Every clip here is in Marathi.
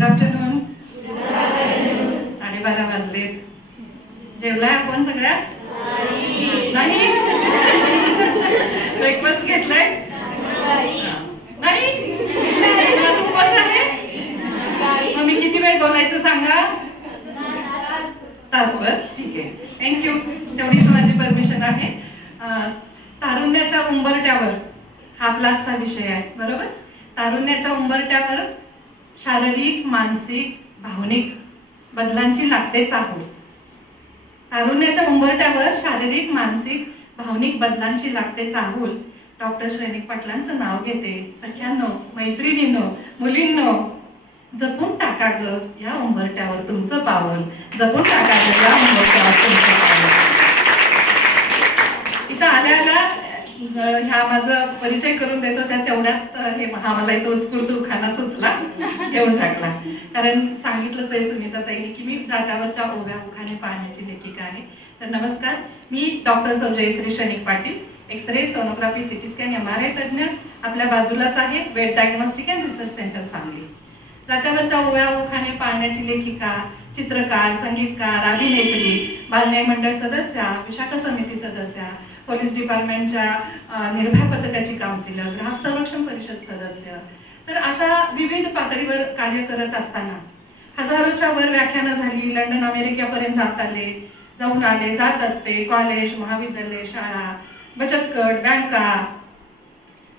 Good afternoon. 12:30 वाजलेत. जेवलाय आपण सगळ्या? नाही. ब्रेकफास्ट घेतलाय? नाही. उपवास आहे. मग मी किती वेळ बोलायचं सांगा? तासभर. ठीक आहे, थँक्यू. तेवढीच माझी परमिशन आहे. तारुण्याच्या उंबरठ्यावर हा आपला आजचा विषय आहे, बरोबर? तारुण्याच्या उंबरठ्यावर शारीरिक, मानसिक, भावनिक बदलांची लागते चाहूल. तारुण्याच्या उंबरठ्यावर शारीरिक, मानसिक, भावनिक बदलांची लागते चाहूल. डॉक्टर श्रेनिक पाटलांचं नाव घेते. सख्यांनो, मैत्रिणींनो, मुलींनो, जपून टाका ग या उंबरठ्यावर तुमचं पाऊल. जपून टाका ग या उंबरठ्यावर तुमचं पाऊल. इथं आल्याला ह्या माझा परिचय करून देतो त्या तेवढ्यात हा मला इथं उत्स्फूर्त उखाणा सुचला, घेऊन टाकला. कारण सांगितलंच आहे सुनीताताईंनी की मी जात्यावरच्या ओव्या उखाणे पाहण्याची लेखिका आहे. तर नमस्कार, मी डॉक्टर सौ Jayashree Shrenik Patil, x ray, sonography, city scan, MRI तज्ञ. आपल्या बाजूलाच आहे वेट diagnostic and research centre Sangli. जात्यावरच्या ओव्या उखाणे पाहण्याची लेखिका, चित्रकार, संगीतकार, अभिनेत्री, बालन्याय मंडळ सदस्या, विशाखा समिती सदस्या, पोलीस डिपार्टमेंटच्या निर्भया पथकाची काउन्सिलर, ग्राहक संरक्षण परिषद सदस्य. तर अशा विविध पातळीवर कार्य करत असताना हजारोच्या वर व्याख्यानं झाली. लंडन, अमेरिकेपर्यंत जाऊन आले, जात असते. कॉलेज, महाविद्यालय, शाळा, बचत गट, बँका,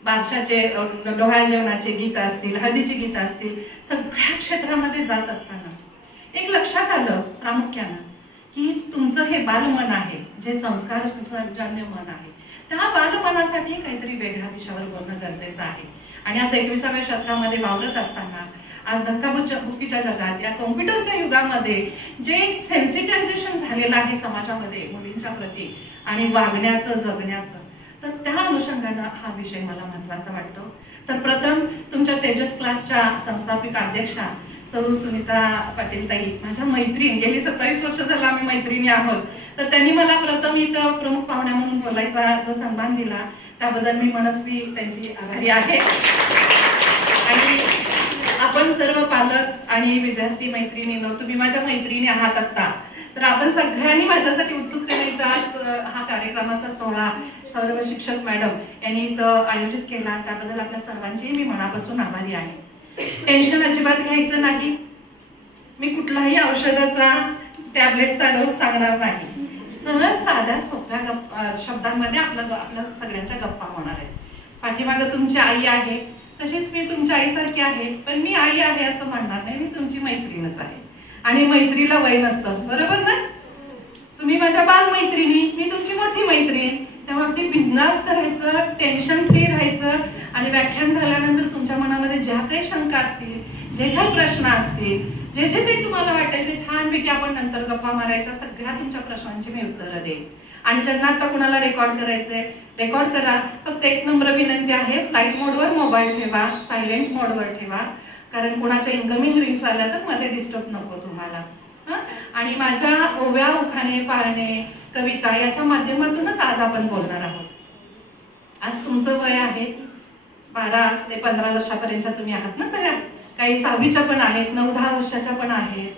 बादशाचे डोहाळ जेवणाचे गीत असतील, हळदीची गीत असतील, सगळ्या क्षेत्रामध्ये जात असताना एक लक्षात आलं प्रामुख्यानं की तुमचं हे बालमन आहे, जे संस्कारजन्य मन आहे, त्या बालमनासाठी काहीतरी वेगळ्या विषयावर बोलणं गरजेचं आहे. आणि आज 21व्या शतकामध्ये वावरत असताना, आज धक्काबुक्कीच्या जगात, या कॉम्प्युटरच्या युगामध्ये जे एक सेन्सिटायझेशन झालेलं आहे समाजामध्ये मुलींच्या प्रती आणि वागण्याचं, जगण्याचं, तर त्या अनुषंगानं हा विषय मला महत्त्वाचा वाटतो. तर प्रथम तुमच्या तेजस क्लासच्या संस्थापिका अध्यक्षा सौ सुनीता पाटील ताई, माझ्या मैत्रीण, गेली 27 वर्ष झालं आम्ही मैत्रिणी आहोत. तर त्यांनी मला प्रथम इथं प्रमुख पाहुण्या म्हणून बोलायचा जो सन्मान दिला त्याबद्दल मी मनस्वी त्यांची आभारी आहे. आणि आपण सर्व पालक आणि विद्यार्थी मैत्रिणींनो, तुम्ही माझ्या मैत्रिणी आहात आता. तर आपण सगळ्यांनी माझ्यासाठी उत्सुकतेने इथं हा कार्यक्रमाचा सोहळा सर्व शिक्षक मॅडम यांनी इथं आयोजित केला, त्याबद्दल आपल्या सर्वांची मी मनापासून आभारी आहे. टेन्शन अजिबात घ्यायचं नाही. मी कुठलाही औषधाचा, टॅबलेटचा डोस सांगणार नाही. सरळ साध्या सोप्या शब्दांमध्ये आपल्या सगळ्यांच्या गप्पा होणार आहेत. पाठीमागं तुमची आई आहे, तशीच मी तुमच्या आईसारखी आहे, पण मी आई आहे असं म्हणणार नाही. मी तुमची मैत्रीणच आहे आणि मैत्रीला वय नसतं, बरोबर ना? तुम्ही माझ्या बालमैत्रिणी, मी तुमची मोठी मैत्रीण. तेव्हा अगदी बिंदास करायचं, टेन्शन फ्री राहायचं. आणि व्याख्यान झाल्यानंतर तुमच्या मनामध्ये ज्या काही शंका असतील, जे काही प्रश्न असतील, जे काही तुम्हाला वाटेल ते छानपैकी आपण नंतर गप्पा मारायच्या. सगळ्या तुमच्या प्रश्नांची मी उत्तरं देईन. आणि ज्यांना आता कुणाला रेकॉर्ड करायचंय, रेकॉर्ड करा. फक्त एक नम्र विनंती आहे, फ्लाईट मोडवर मोबाईल ठेवा, सायलेंट मोडवर ठेवा, कारण कुणाच्या इन्कमिंग रिंग्स आल्या तर मध्ये डिस्टर्ब नको तुम्हाला. आणि माझ्या ओव्या, उखाणे, पाळणे, कविता याच्या माध्यमातूनच आज आपण बोलणार आहोत. आज तुमचं वय आहे 12 ते 15 वर्षापर्यंतच्या तुम्ही आहात ना सगळ्या. काही 6वीच्या पण आहेत, 9-10 वर्षाच्या पण आहेत.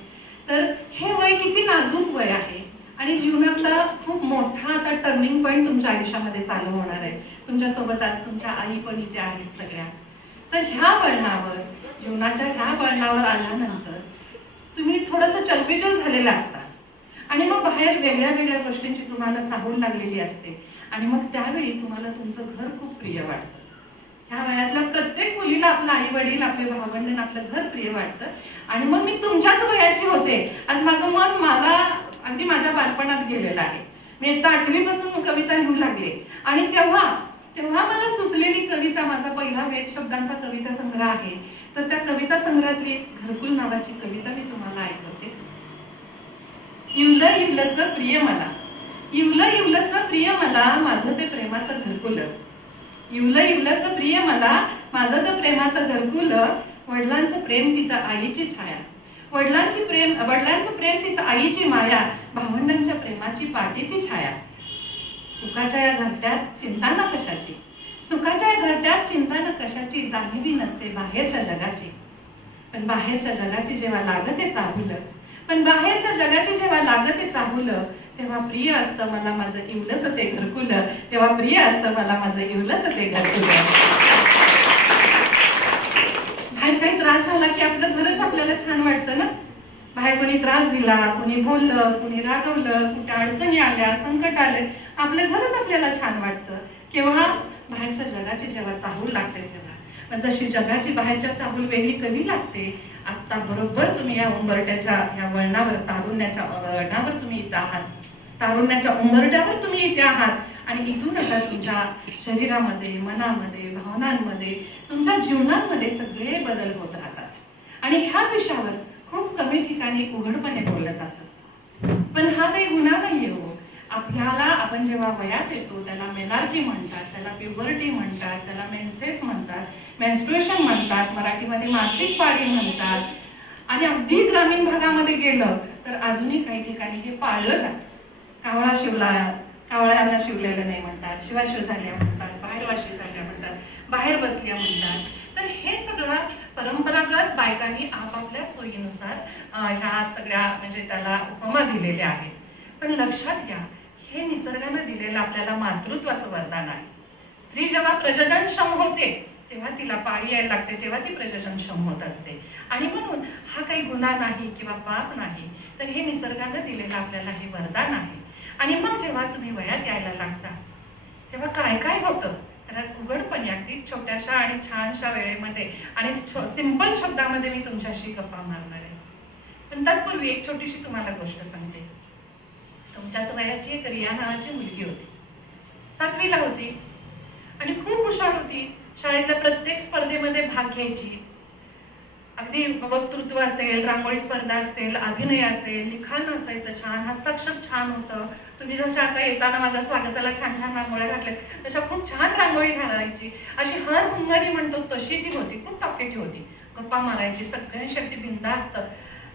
तर हे वय किती नाजूक वय आहे आणि जीवनातला खूप मोठा आता टर्निंग पॉईंट तुमच्या आयुष्यामध्ये चालू होणार आहे. तुमच्यासोबत आज तुमच्या आई पण इथे आहेत सगळ्या. तर ह्या वळणावर, जीवनाच्या ह्या वळणावर आल्यानंतर तुम्ही थोडंसं चलबिचल झालेलं असता आणि मग बाहेर वेगळ्या वेगळ्या गोष्टींची तुम्हाला चाहूल लागलेली असते. आणि मग त्यावेळी तुम्हाला तुमचं घर खूप प्रिय वाटतं. ह्या वयातल्या प्रत्येक मुलीला आपलं आई वडील, आपले भावंड, आपलं घर प्रिय वाटतं. आणि मग मी तुमच्याच वयाची होते. आज माझं मन मला अगदी माझ्या बालपणात गेलेलं आहे. मी एकदा 8वी पासून कविता लिहू लागले आणि तेव्हा मला सुचलेली कविता, माझा पहिला वेद शब्दांचा कविता संग्रह आहे. तर त्या कविता संग्रहातली घरकुल नावाची कविता मी तुम्हाला ऐकवते. इवलं इवलंस प्रिय मला, इवलं इवलंस प्रिय मला, माझं ते प्रेमाचं घरकुल. इवलं इवलंस प्रिय मला, माझं ते प्रेमाचं घरकुल. वडिलांचं प्रेम तिथं आईची छाया, वडिलांचं प्रेम तिथं आईची माया, भावंडांच्या प्रेमाची पाठी ती छाया. सुखाच्या या घरट्यात चिंता ना कशाची, सुखाच्या या घरट्यात चिंता ना कशाची, जाणीवी नसते बाहेरच्या जगाची. पण बाहेरच्या जगाची जेव्हा लागते चाहुलं, पण बाहेरच्या जगाची जेव्हा लागते चाहुलं, तेव्हा प्रिय असतं मला माझं इवलंच ते घरकुलं, तेव्हा प्रिय असतं मला माझं इवलंच ते घरकुलं. बाहेर काही त्रास झाला की आपलं घरच आपल्याला छान वाटतं ना. बाहेर कोणी त्रास दिला, कोणी बोललं, कोणी रागवलं, कुठे अडचणी आल्या, संकट आले, आपलं घरच आपल्याला छान वाटतं. केव्हा बाहेरच्या जगाची जेव्हा चाहूल लागते तेव्हा. पण जशी जगाची बाहेरच्या चाहूल वेगळी कधी लागते, आता बरोबर तुम्ही या उंबरट्याच्या या वळणावर, तारुण्याच्या वळणावर तुम्ही इथं आहात, तारुण्याच्या उंबरट्यावर तुम्ही इथे आहात. आणि इथून आता तुमच्या शरीरामध्ये, मनामध्ये, भावनांमध्ये, तुमच्या जीवनामध्ये सगळे बदल होत राहतात. आणि ह्या विषयावर खूप कमी ठिकाणी उघडपणे बोललं जातं. पण हा काही गुन्हा नाहीये हो. आपल्याला आपण जेव्हा वयात येतो त्याला मेनार्की म्हणतात, त्याला प्युबर्टी म्हणतात, त्याला मेन्सेस म्हणतात, मेन्स्ट्रुएशन म्हणतात, मराठीमध्ये मासिक पाळी म्हणतात. आणि अगदी ग्रामीण भागामध्ये गेलं तर अजूनही काही ठिकाणी हे पाळलं जातं. कावळा शिवला, कावळ्याला शिवलेलं नाही म्हणतात, शिवाशिव झाल्या म्हणतात, बाहेर वाशी झाल्या म्हणतात, बाहेर बसल्या म्हणतात. तर हे सगळं परंपरागत बायकांनी आपापल्या सोयीनुसार ह्या सगळ्या म्हणजे त्याला उपमा दिलेल्या आहेत. पण लक्षात घ्या, हे निसर्गानं दिलेलं आपल्याला मातृत्वाचं वरदान आहे. स्त्री जेव्हा प्रजननक्षम होते तेव्हा तिला पाळी यायला लागते, तेव्हा ती प्रजननक्षम होत असते. आणि म्हणून हा काही गुन्हा नाही किंवा पाप नाही, तर हे निसर्गानं दिलेलं आपल्याला हे वरदान आहे. आणि मग जेव्हा तुम्ही वयात यायला लागता तेव्हा काय काय होतं त्याला उघडपणे अगदी छोट्याशा आणि छानशा वेळेमध्ये आणि सिंपल शब्दामध्ये मी तुमच्याशी गप्पा मारणार आहे. पण तत्पूर्वी एक छोटीशी तुम्हाला गोष्ट सांगते. तुमच्याच वयाची एक रिया नावाची मुलगी होती, 7वीला होती आणि खूप हुशार होती. शाळेतल्या प्रत्येक स्पर्धेमध्ये भाग घ्यायची. अगदी वक्तृत्व असेल, रांगोळी स्पर्धा असेल, अभिनय असेल, लिखाण असायचं छान, हस्ताक्षर छान होतं. तुम्ही जशा आता येताना माझ्या स्वागताला छान छान रांगोळ्या घातल्या तशा खूप छान रांगोळी घालायची. अशी हर हुंगारी म्हणतो तशी ती होती, खूप टॉकेटिव्ह होती, गप्पा मारायची, सगळ्यांशी अगदी बिनधास्त.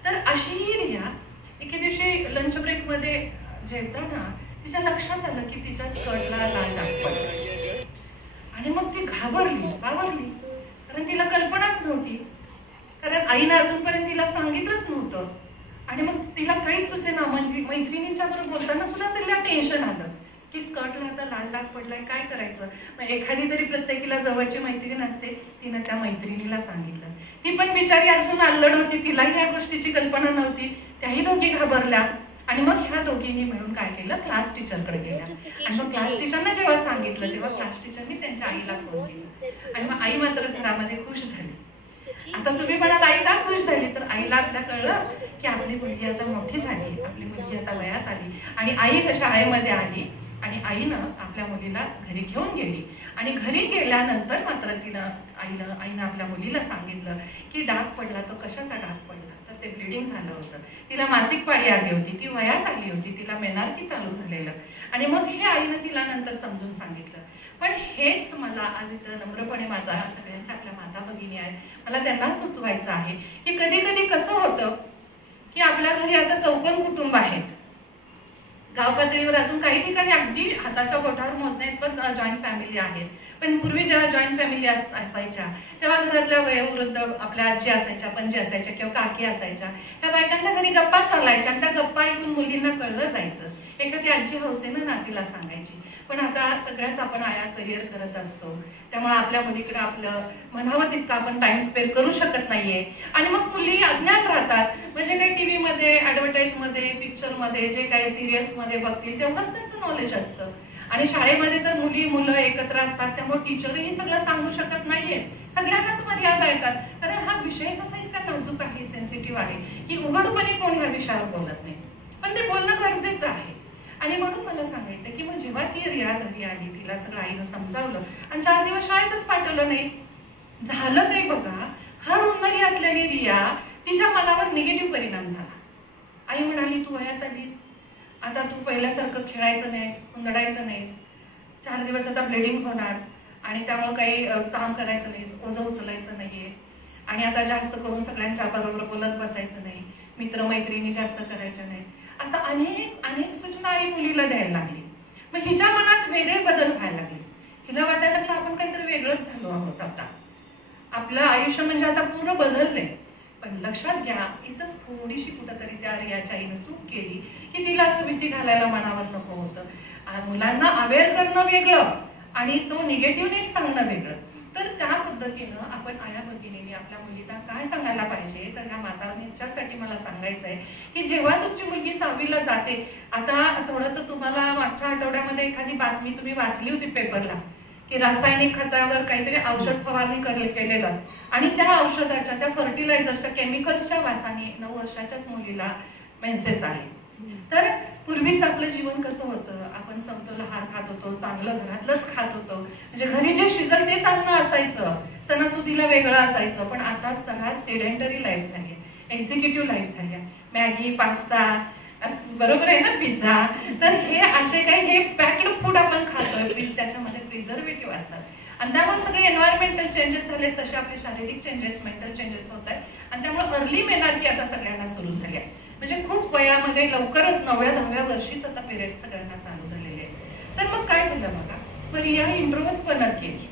तर अशी ही रिया एके दिवशी लंच ब्रेक मध्ये जेवताना तिच्या लक्षात आलं की तिच्या स्कर्टला लाल डाग पडला. आणि मग ती घाबरली, कारण तिला कल्पनाच नव्हती, कारण आईने अजूनपर्यंत तिला सांगितलंच नव्हतं. आणि मग तिला काहीच सुचेना. मैत्रिणींच्या बरोबर बोलताना सुद्धा तिला टेन्शन आलं की स्कर्टला आता लाल डाग पडलाय, काय करायचं. मग एखादी तरी प्रत्येकीला जवळची मैत्रीण असते, तिनं त्या मैत्रिणीला सांगितलं. ती पण बिचारी अजून अल्लड होती, तिलाही ह्या गोष्टीची कल्पना नव्हती. त्याही दोघी घाबरल्या. आणि मग ह्या दोघींनी मिळून काय केलं, क्लास टीचरकडे गेल्या. आणि मग क्लास टीचरना जेव्हा सांगितलं तेव्हा क्लास टीचरनी त्यांच्या आईला फोन केला. आणि मग आई मात्र घरामध्ये खुश झाली. आता तुम्ही म्हणाल आई का खुश झाली, तर आईला आपल्या कळलं की आपली मुलगी आता मोठी झाली, आपली मुलगी आता वयात आली. आणि आई शाळेमध्ये आली आणि आईनं आपल्या मुलीला घरी घेऊन गेली. आणि घरी गेल्यानंतर मात्र आईनं आपल्या मुलीला सांगितलं की डाग पडला, तो कशाचा डाग पडला, तर ते ब्लिडिंग झालं होतं, तिला मासिक पाळी आली होती, ती वयात आली होती, तिला मेनार्की चालू झालेलं. आणि मग हे आईनं तिला नंतर समजून सांगितलं. पण हेच मला आज इथं नम्रपणे माझा सगळ्यांच्या आपल्या माता भगिनी आहेत, मला त्यांना सुचवायचं आहे की कधी कधी कसं होतं की आपल्या घरी आता चौकोन कुटुंब आहेत. गाव पातळीवर अजून काही ठिकाणी अगदी हाताच्या बोटावर मोजण्यात जॉईंट फॅमिली आहेत. पण पूर्वी जेव्हा जॉईंट फॅमिली असायच्या तेव्हा घरातल्या वयोवृद्ध आपल्या आजी असायच्या, पणजी असायच्या किंवा काकी असायच्या, त्या बायकांच्या घरी गप्पा चालायच्या. त्या गप्पा ऐकून मुलींना कळलं जायचं. एखादी आजी हौसेनं नातीला सांगायची. पण आता सगळ्याच आपण आया करिअर करत असतो, त्यामुळे आपल्या मुलीकडे आपलं म्हणावं तितकं आपण टाइम स्पेंड करू शकत नाहीये. आणि मग मुली अज्ञात राहतात. म्हणजे काही टीव्ही मध्ये, ऍडव्हर्टाईज मध्ये, पिक्चर मध्ये, जे काही सिरियल्स मध्ये बघतील तेवढंच त्यांचं नॉलेज असतं. आणि शाळेमध्ये तर मुलं एकत्र असतात, त्यामुळे टीचरही सगळं सांगू शकत नाहीये. सगळ्यांनाच मर्यादा येतात. कारण हा विषयच असा इतका नाजूक आहे, सेन्सिटिव्ह आहे की उघडपणे कोण ह्या विषयावर बोलत नाही. पण ते बोलणं गरजेचं आहे. आणि म्हणून मला सांगायचं की मग जेव्हा ती रिया घरी आली, तिला सगळं आईनं समजावलं आणि 4 दिवस शाळेतच पाठवलं नाही. झालं काही बघा, हर उन्नरी असलेली रिया तिच्या मनावर निगेटिव्ह परिणाम झाला. आई म्हणाली तू वयात आलीस, आता तू पहिल्यासारखं खेळायचं नाहीस, हुंदडायचं नाहीस, 4 दिवस आता ब्लिडिंग होणार आणि त्यामुळे काही काम करायचं नाहीस, ओझं उचलायचं नाहीये आणि आता जास्त करून सगळ्यांच्या बरोबर बोलत बसायचं नाही, मित्रमैत्रिणी जास्त करायच्या नाही, असं अनेक सूचना आई मुलीला द्यायला लागली. मग हिच्या मनात वेगळे बदल व्हायला लागले. हिला वाटायला लागलं आपण काहीतरी वेगळंच झालो आहोत. आता आपलं आयुष्य म्हणजे आता पूर्ण बदललंय. पण लक्षात घ्या, इथंच थोडीशी कुठंतरी त्या रियाच्या आईनं चूक केली की तिला असं भीती घालायला मनावर नको होतं. मुलांना अवेअर करणं वेगळं आणि तो निगेटिव्हनेस सांगणं वेगळं. तर त्या पद्धतीनं आपण आया भगिनींनी आपल्या मुलीला काय सांगायला पाहिजे, तर ह्या मातांच्यासाठी मला सांगायचं आहे की जेव्हा तुमची मुलगी 6वीला जाते, आता थोडंसं तुम्हाला मागच्या आठवड्यामध्ये एखादी बातमी तुम्ही वाचली होती पेपरला की रासायनिक खतावर काहीतरी औषध फवारणी केलेलं आणि त्या औषधाच्या, त्या फर्टिलायझरच्या, केमिकल्सच्या वासाने 9 वर्षाच्याच मुलीला मेन्सेस आले. तर पूर्वीच आपलं जीवन कसं होतं, आपण समतोल आहार खात होतो, चांगलं घरातलंच खात होतो, म्हणजे घरी जे शिजल तेच अन्न असायचं, सणासुदीला वेगळं असायचं. पण आता सर्रास सेडेंटरी लाईफ झाली, एक्झिक्युटिव्ह लाईफ झाली, मॅगी, पास्ता, बरोबर आहे ना, पिझ्झा. तर हे असे काही हे पॅक्ड फूड आपण खातोय, त्याच्यामध्ये प्रिझर्वेटिव्ह असतात आणि त्यामुळे सगळे एन्व्हायरमेंटल चेंजेस झाले, तसे आपले शारीरिक चेंजेस, मेंटल चेंजेस होत आहेत आणि त्यामुळे अर्ली मेनार्की आता सगळ्यांना सुरू झाली आहे. म्हणजे खूप वयामध्ये लवकरच 9व्या-10व्या वर्षीच आता पिरियड्स सगळ्यांना चालू झालेले आहेत. तर मग काय झालं बघा, रिया इंट्रोव्हर्ट बनत गेली,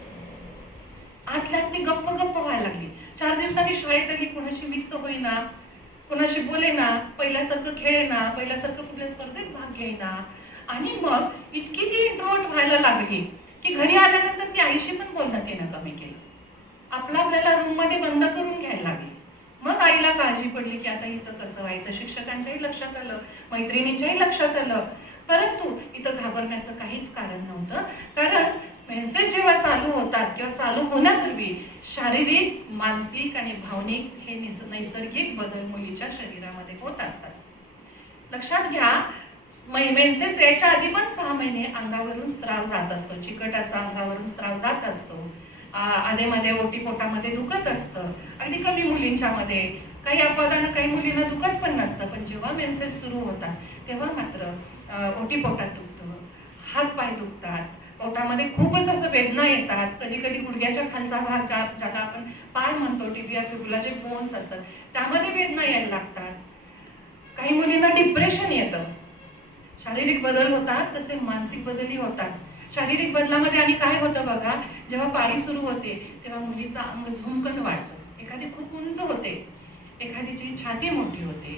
आतल्या ती गप्प व्हायला लागली. 4 दिवसांनी शाळेत आली, कोणाशी मिक्स होईना, कोणाशी बोलेना, पहिल्यासारखं खेळेना, पहिल्यासारखं कुठल्या स्पर्धेत भाग घेईना आणि मग इतकी ती इंट्रोव्हर्ट व्हायला लागली की घरी आल्यानंतर ती आईशी पण बोलणं तिनं कमी केलं, आपल्याला रूम मध्ये बंद करून घ्यायला लागली. मग आईला काळजी पडली की आता हिचं कसं व्हायचं. शिक्षकांच्याही लक्षात आलं, मैत्रिणींच्याही लक्षात आलं, परंतु इथं घाबरण्याचं काहीच कारण नव्हतं. कारण मेन्सेस जेव्हा चालू होतात किंवा चालू होण्यापूर्वी शारीरिक, मानसिक आणि भावनिक हे नैसर्गिक बदल मुलीच्या शरीरामध्ये होत असतात. लक्षात घ्या, मेन्सेस याच्या आधी पण 6 महिने अंगावरून स्त्राव जात असतो, चिकट असा अंगावरून स्त्राव जात असतो, आधेमध्ये ओटीपोटामध्ये दुखत असतं, अगदी कमी मुलींच्या मध्ये, काही अपवादानं काही मुलींना दुखत पण नसतं. पण जेव्हा मेन्सेस सुरू होतात तेव्हा मात्र ओटीपोटात दुखतं, हात पाय दुखतात, पोटामध्ये खूपच असं वेदना येतात, कधी कधी गुडघ्याच्या खालचा भाग ज्याला आपण पाय म्हणतो, टिबिया फिबुला जे बोन्स असतात त्यामध्ये वेदना यायला लागतात. काही मुलींना डिप्रेशन येतं. शारीरिक बदल होतात तसे मानसिक बदलही होतात. शारीरिक बदलामध्ये आणि काय होतं बघा, जेव्हा पाळी सुरू होते तेव्हा मुलीचा अंग झुमकन वाढतं, एखादी खूप उंच होते, एखादीची छाती मोठी होते,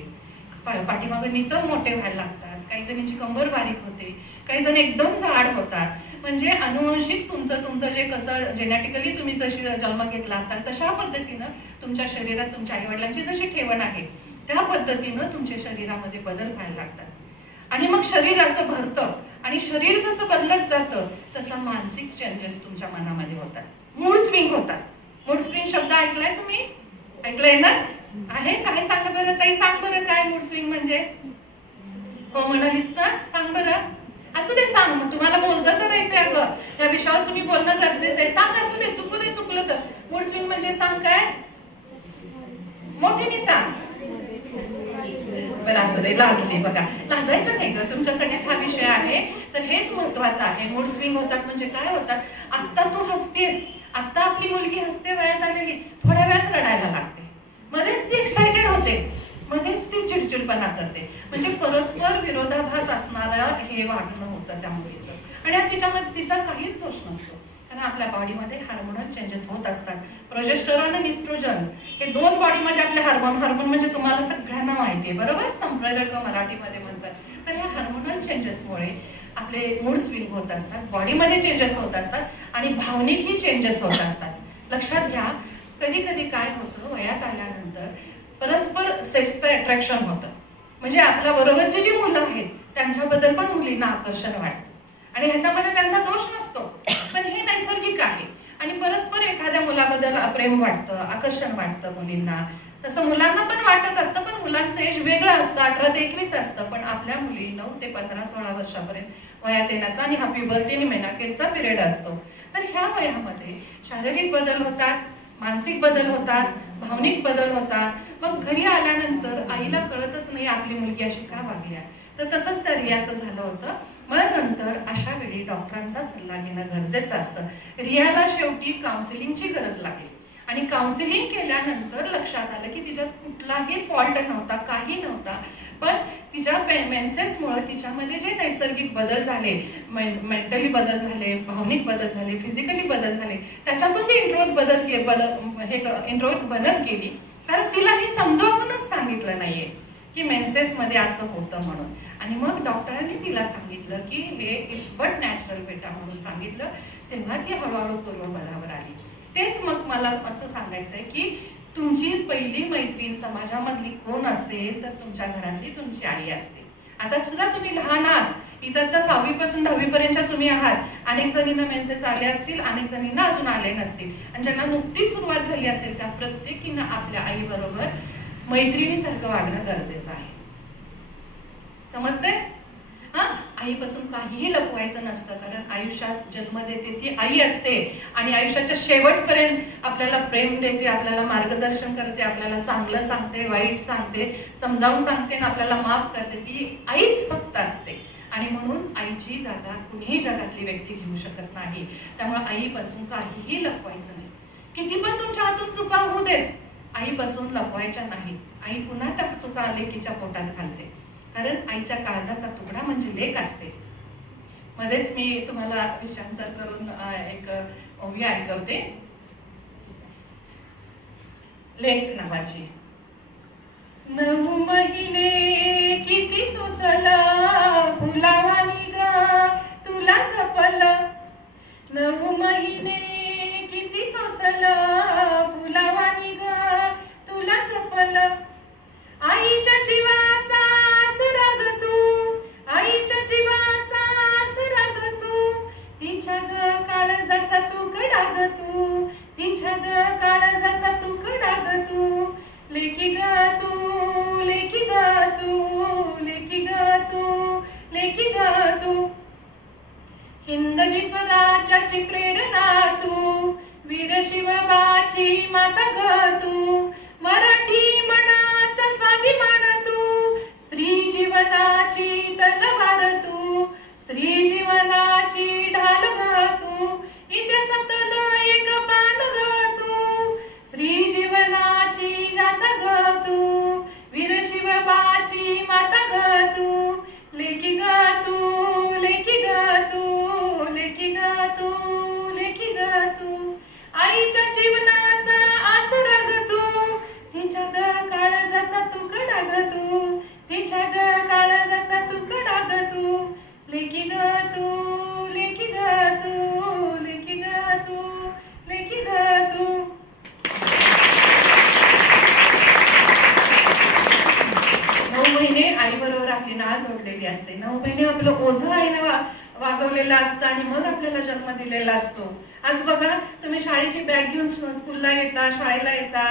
पाठीमागे नितंब मोठे व्हायला लागतात, काही जणींची कंबर बारीक होते, काही जण एकदम जाड होतात. म्हणजे अनुवंशिक तुमचं जे कसं जेनेटिकली तुम्ही जशी जन्म घेतला असाल तशा पद्धतीनं तुमच्या शरीरात तुमच्या आईवडिलांची जशी ठेवण आहे त्या पद्धतीनं तुमच्या शरीरामध्ये बदल व्हायला लागतात. आणि मग शरीर असं भरतं आणि शरीर जसं बदलत जातं तसं मानसिक चेंजेस तुमच्या मनामध्ये होतात, मूड स्विंग होतात. मूड स्विंग शब्द ऐकलाय तुम्ही? ऐकलंय ना? आहे काय? सांगा बरं ताई, सांग बरं काय मूड स्विंग म्हणजे? हो म्हणालीस ना, सांग बरं. असू दे, सांग. मग तुम्हाला बोलतं करायचंय, अगं या विषयावर तुम्ही बोलणं गरजेचं आहे. सांग, असू दे, चुकलं तर. मूड स्विंग म्हणजे सांग काय? मोठीने सांग बरं. असू दे, लाजली बघा, लाजायचं नाही ग, तुमच्यासाठीच हा विषय आहे. तर हेच महत्वाचं आहे. मूड स्विंग होतात म्हणजे काय होतात, आता तू हसतेस, आता आपली मुलगी हसते वयात आलेली, थोड्या वेळात रडायला लागते, मध्येच ती एक्साइटेड होते, मध्येच ती चिडचिडपणा करते. म्हणजे परस्पर विरोधाभास असणारं हे वागणं होतं त्या मुलीचं. आणि तिच्यामध्ये तिचा काहीच दोष नसतो, कारण आपल्या बॉडीमध्ये हार्मोनल चेंजेस होत असतात. प्रोजेस्टेरॉन आणि इस्ट्रोजन हे 2 बॉडीमध्ये आपले हार्मोन म्हणजे तुम्हाला सगळ्यांना माहिती आहे, बरोबर, संप्रेरक मराठीमध्ये म्हणतात. तर या हार्मोनल चेंजेसमुळे आपले मूड स्विंग होत असतात, बॉडीमध्ये चेंजेस होत असतात आणि भावनिकही चेंजेस होत असतात. लक्षात घ्या, कधी कधी काय होतं, वयात आल्यानंतर परस्पर सेक्सचं अट्रॅक्शन होतं. म्हणजे आपल्या बरोबरची जी मुलं आहेत त्यांच्याबद्दल पण मुलींना आकर्षण वाटतं आणि ह्याच्यामध्ये त्यांचा दोष नसतो, पण हे नैसर्गिक आहे. आणि परस्पर एखाद्या मुलाबद्दल प्रेम वाटतं, आकर्षण वाटतं मुलींना, तसं मुलांना पण वाटत असतं. पण मुलांचं एज वेगळं असतं, 18 ते 21 असतं. पण आपल्या मुली 9 ते 15-16 वर्षापर्यंत वयात येण्याचा आणि हा प्युबर्टी आणि मेनोपॉजचा पिरियड असतो. तर ह्या वयामध्ये शारीरिक बदल होतात, मानसिक बदल होतात, भावनिक बदल होतात. मग घरी आल्यानंतर आईला कळतच नाही आपली मुलगी अशी का वागली आहे. तर तसंच त्या रियाचं झालं होतं. मग नंतर अशा वेळी डॉक्टरांचा सल्ला घेणं गरजेचं असतं. रियाला शेवटी काउन्सिलिंगची गरज लागली आणि काउन्सिलिंग केल्यानंतर लक्षात आलं की तिच्यात कुठलाही फॉल्ट नव्हता, काही नव्हता. पण तिच्या मेन्सेसमुळे तिच्यामध्ये जे नैसर्गिक बदल झाले, मेंटली बदल झाले, भावनिक बदल झाले, फिजिकली बदल झाले, त्याच्यातून ती इंट्रोव्हर्ट बनत गेली. कारण तिला हे समजावूनच सांगितलं नाहीये की मेन्सेसमध्ये असं होतं म्हणून. आणि मग डॉक्टरांनी तिला सांगितलं की हे इट्स बट नॅचरल बेटा म्हणून सांगितलं. तेव्हा ती हळूहळू पूर्वपदावर आली. तेच मग मला असं सांगायचंय की तुमची पहिली मैत्रीण समाजामधली कोण असेल तर तुमच्या घरातली तुमची आई असते. आता सुद्धा तुम्ही लहान आहात, इथं तर 6वी पासून 10वी पर्यंत तुम्ही आहात. अनेक जणींना मेन्सेस आले असतील, अनेक जणींना अजून आले नसतील. आणि ज्यांना नुकतीच सुरुवात झाली असेल त्या प्रत्येकीनं आपल्या आई बरोबर मैत्रिणीसारखं वागणं गरजेचं आहे. समजते? आईपासून काहीही लपवायचं नसतं, कारण आयुष्यात जन्म देते ती आई असते आणि आयुष्याच्या शेवटपर्यंत आपल्याला प्रेम देते, आपल्याला मार्गदर्शन करते, आपल्याला चांगलं सांगते, वाईट सांगते, समजावून सांगते आणि आपल्याला माफ करते. ती आईच फक्त असते. आणि म्हणून आईची जागा कुणीही जगातली व्यक्ती घेऊ शकत नाही. त्यामुळे आईपासून काहीही लपवायचं नाही. किती पण तुमच्या हातून चुका होऊ देत, आईपासून लपवायच्या नाही. आई पुन्हा त्या चुका लेकीच्या पोटात घालते, कारण आईच्या काळजाचा तुकडा म्हणजे लेक असते. मध्येच मी तुम्हाला विषयांतर करून एक ओवी ऐकवते, लेक नावाची. 9 महिने किती सोसला फुलावानी ग तुला जपला. 9 महिने किती सोसला फुलावानी ग तुला जपला. आईच्या जीवाचा सुराग तू, आईच्या जीवाचा सुराग तू, तिच्या ग काळजाचा तुकडा ग तू, तिच्या ग काळजाचा तुकडा ग तू. लेकी ग तू, लेकी ग तू, लेकी ग तू, लेकी ग तू. हिंदवी स्वराज्याची प्रेरणा तू, वीर शिवबाची माता ग तू. मराठी मनाचा स्वाभिमान तू, स्त्री जीवनाची तलवार तू, स्त्री जीवनाची ढाल ग तू. इतिहासातल एक पान ग तू, स्त्री जीवनाची गाथा ग तू, वीर शिवबाची माता ग तू. लेकी ग तू, लेकी ग तू, लेकी ग तू, लेकी ग तू. आईच्या जीवनाचा आसरा ग तू, तिच्या ग काळजाचा तुकडा ग तू, तिच्या ग काळजाचा तुकडा ग तू. लेकी ग तू, लेकी ग तू, लेकी ग तू, लेकी ग तू. 9 महिने आई बरोबर आपली नाळ जोडलेली असते. 9 महिने आपलं ओझं आईनं वागवलेलं असतं आणि मग आपल्याला जन्म दिलेला असतो. आज बघा, तुम्ही शाळेची बॅग घेऊन स्कूलला येता, शाळेला येता,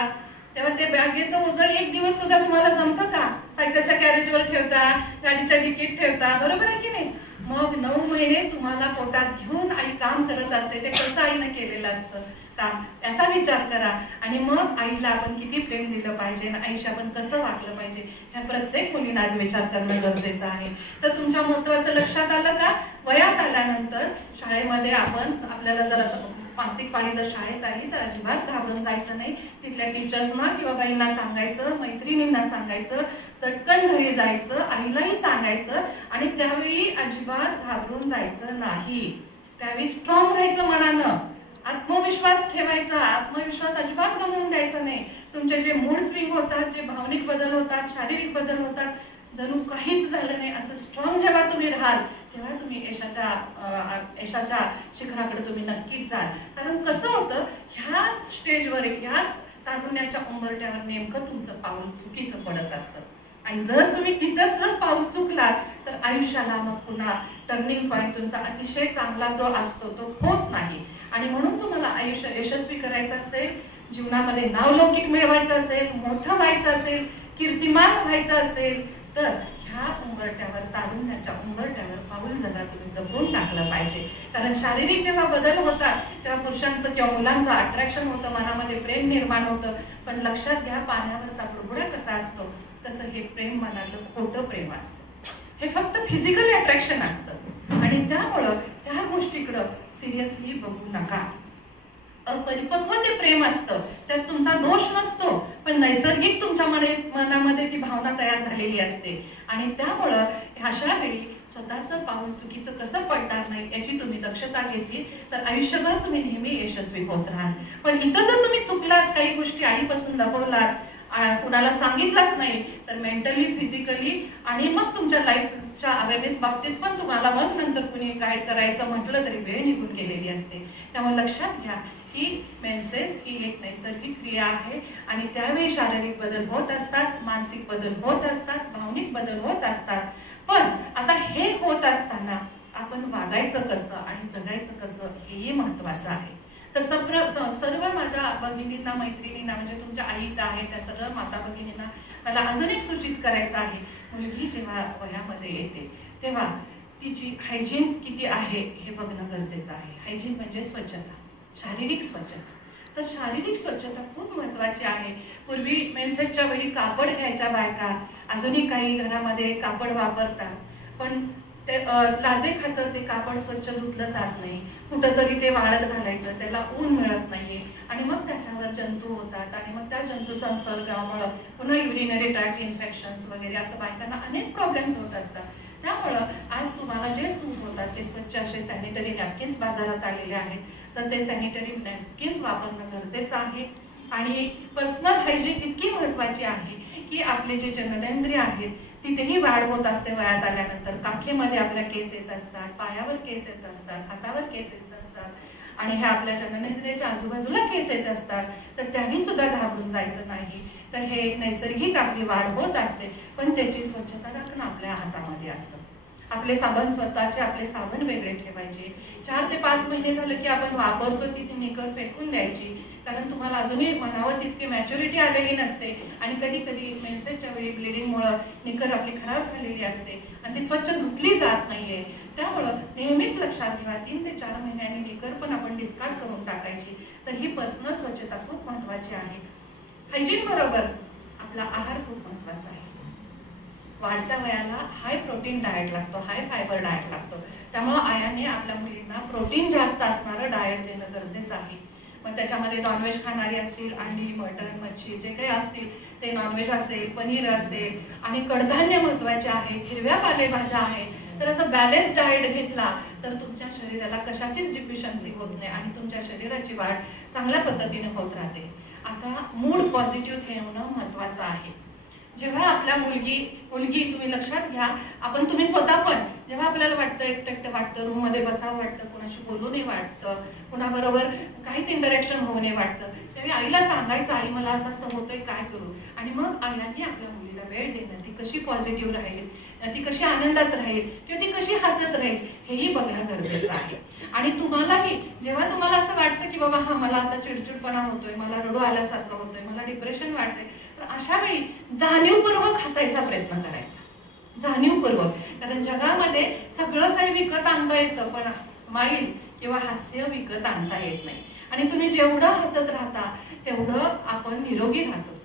तेव्हा ते बॅगेचं ओझं एक दिवस सुद्धा तुम्हाला जमतं का? सायकलच्या कॅरेजवर ठेवता, गाडीच्या डिकीत ठेवता, बरोबर आहे की नाही? मग 9 महिने तुम्हाला पोटात घेऊन आई काम करत असते. ते कसं आईनं केलेलं असतं काम, याचा विचार करा. आणि मग आईला आपण किती प्रेम दिलं पाहिजे, आईशी आपण कसं वागलं पाहिजे, ह्या प्रत्येक मुलीने आज विचार करणं गरजेचं आहे. तर तुमच्या महत्वाचं लक्षात आलं का? वयात आल्यानंतर शाळेमध्ये आपल्याला जर मासिक पाळी जर शाळेत आली तर अजिबात घाबरून जायचं नाही. तिथल्या टीचर्सना किंवा बाईंना सांगायचं, मैत्रिणींना सांगायचं, चटकन घरी जायचं, आईलाही सांगायचं. आणि त्यावेळी अजिबात घाबरून जायचं नाही. त्यावेळी स्ट्रॉंग राहायचं मनानं, आत्मविश्वास ठेवायचा, आत्मविश्वास अजिबात गमावून द्यायचा नाही. तुमचे जे मूड स्विंग होतात, जे भावनिक बदल होतात, शारीरिक बदल होतात, जणू काहीच झालं नाही असं स्ट्रॉंग जेव्हा तुम्ही राहाल तेव्हा तुम्ही यशाच्या शिखराकडे तुम्ही नक्कीच जाल. कारण कसं होतं, ह्याच स्टेजवर, ह्याच तारुण्याच्या उंबरठ्यावर नेमकं तुमचं पाऊल चुकीचं पडत असतं. आणि जर तुम्ही तिथंच जर पाऊल चुकलात तर आयुष्याला मग पुन्हा टर्निंग पॉईंट तुमचा अतिशय चांगला जो असतो तो होत नाही. आणि म्हणून तुम्हाला आयुष्य यशस्वी करायचं असेल, जीवनामध्ये नावलौकिक मिळवायचं असेल, मोठं व्हायचं असेल, कीर्तिमान व्हायचं असेल तर ह्या उंबरठ्यावर, तारुण्याच्या उंबरठ्यावर पाऊल जरा तुम्ही जपून टाकलं पाहिजे. कारण शारीरिक जेव्हा बदल होतात तेव्हा पुरुषांचं किंवा मुलांचं अट्रॅक्शन होतं, मनामध्ये प्रेम निर्माण होतं. पण लक्षात घ्या, पाण्यावरचा बुडबुडा कसा असतो तसं हे प्रेम मनातलं खोटं प्रेम असतं. हे फक्त फिजिकल अट्रॅक्शन असतं आणि त्यामुळं त्या गोष्टीकडं सिरियसली बघू नका. अपरिपक्व ते प्रेम असतं, त्यात तुमचा दोष नसतो, पण नैसर्गिक तुमच्या मनामध्ये ती भावना तयार झालेली असते. आणि त्यामुळं अशा वेळी स्वतःचं पाऊल चुकीचं कसं पडणार नाही याची तुम्ही दक्षता घेतली तर आयुष्यभर तुम्ही नेहमी यशस्वी होत राहाल. पण इथं जर तुम्ही चुकलात, काही गोष्टी आईपासून लपवलात, कुणाला सांगितलंच नाही तर मेंटली, फिजिकली आणि मग तुमच्या लाईफच्या अवेअरनेस बाबतीत पण तुम्हाला मग नंतर कुणी गाईड करायचं म्हटलं तरी वेळ निघून गेलेली असते. त्यामुळे लक्षात घ्या की मेन्सेस ही एक नैसर्गिक क्रिया आहे आणि त्यावेळी शारीरिक बदल होत असतात, मानसिक बदल होत असतात, भावनिक बदल होत असतात. पण आता हे होत असताना आपण वागायचं कसं आणि जगायचं कसं हेही महत्वाचं आहे. तर सर्व माझ्या भगिनींना, मैत्रिणींना, म्हणजे तुमच्या आई आहेत त्या सर्व माता भगिनींना मला अजून एक सूचित करायचं आहे. मुलगी जेव्हा वयामध्ये येते तेव्हा तिची हायजीन किती आहे हे बघणं गरजेचं आहे. हायजीन म्हणजे स्वच्छता, शारीरिक स्वच्छता. तर शारीरिक स्वच्छता खूप महत्वाची आहे. पूर्वी मेन्सेसच्या वेळी कापड घ्यायच्या बायका, अजूनही काही घरामध्ये कापड वापरतात, पण ते लाजे खातर ते कापड स्वच्छ धुतलं जात नाही. कुठंतरी ते वाळत घालायचं, त्याला ऊन मिळत नाहीये आणि मग त्याच्यावर जंतू होतात आणि मग त्या जंतू संसर्गामुळे पुन्हा युरिनरी ट्रॅक्ट इन्फेक्शन्स वगैरे असं बायकांना अनेक प्रॉब्लेम्स होत असतात. त्यामुळं आज तुम्हाला जे सूट होतात ते स्वच्छ असे सॅनिटरी नॅपकिन्स बाजारात आलेले आहेत, तर ते सॅनिटरी नॅपकिन्स वापरणं गरजेचं आहे. आणि पर्सनल हायजीन इतकी महत्वाची आहे की आपले जे जननेंद्रिय आहेत तिथेही वाढ होत असते वयात आल्यानंतर. काखेमध्ये आपल्या केस येत असतात, पायावर केस येत असतात, हातावर केस येत असतात आणि ह्या आपल्या जननेंद्रियाच्या आजूबाजूला केस येत असतात. तर त्यांनी सुद्धा घाबरून जायचं नाही. तर हे नैसर्गिक आपली वाढ होत असते, पण त्याची स्वच्छता राखणं आपल्या हातामध्ये असतं. आपले साबण स्वतःचे आपले साबण वेगळे ठेवायचे. 4 ते 5 महिने झालं की आपण वापरतो ती निकर फेकून द्यायची, कारण तुम्हाला अजूनही म्हणावं तितकी मॅच्युरिटी आलेली नसते आणि कधी कधी मेन्सेसच्या वेळी ब्लिडिंगमुळं निकर आपली खराब झालेली असते आणि ती स्वच्छ धुतली जात नाहीये. त्यामुळं नेहमीच लक्षात घ्या 3 ते 4 महिन्यांनी निकर पण आपण डिस्कार्ड करून टाकायची. तर ही पर्सनल स्वच्छता खूप महत्वाची आहे. हायजीन बरोबर आपला आहार खूप महत्वाचा आहे. वाढत्या वयाला हाय प्रोटीन डाएट लागतो, हाय फायबर डाएट लागतो. त्यामुळे आयाने आपल्या मुलींना प्रोटीन जास्त असणारं डाएट देणं गरजेचं आहे. मग त्याच्यामध्ये नॉनव्हेज खाणारी असतील, अंडी, मटण, मच्छी जे काही असतील ते नॉनव्हेज असेल, पनीर असेल आणि कडधान्य महत्वाचे आहेत, हिरव्या पालेभाज्या आहेत. तर असं बॅलन्स डाएट घेतला तर तुमच्या शरीराला कशाचीच डिफिशियन्सी होत नाही आणि तुमच्या शरीराची वाढ चांगल्या पद्धतीने होत राहते. आता मूड पॉझिटिव्ह ठेवणं महत्वाचं आहे. जेव्हा आपल्या मुलगी तुम्ही लक्षात घ्या, तुम्ही स्वतः पण जेव्हा आपल्याला वाटतं एकटं वाटतं, रूम मध्ये बसावं वाटतं, कोणाशी बोलू नये वाटतं, कोणाबरोबर काहीच इंटरॅक्शन होऊ नये वाटतं, त्यावेळी आईला सांगायचं आई मला असं असं होतंय काय करू. आणि मग आईलांनी आपल्या मुलीला वेळ देणं, ती कशी पॉझिटिव्ह राहील, ती कशी आनंदात राहील किंवा ती कशी हसत राहील हेही बघणं गरजेचं आहे. आणि तुम्हालाही जेव्हा तुम्हाला असं वाटतं की बाबा हा मला आता चिडचिडपणा होतोय, मला रडू आल्यासारखं होतोय, मला डिप्रेशन वाटतंय, तर अशा वेळी जाणीवपूर्वक हसायचा प्रयत्न करायचा, जाणीवपूर्वक. कारण जगामध्ये सगळं काही विकत आणता येतं पण स्माईल किंवा हास्य विकत आणता येत नाही. आणि तुम्ही जेवढं हसत राहता तेवढं आपण निरोगी राहतो.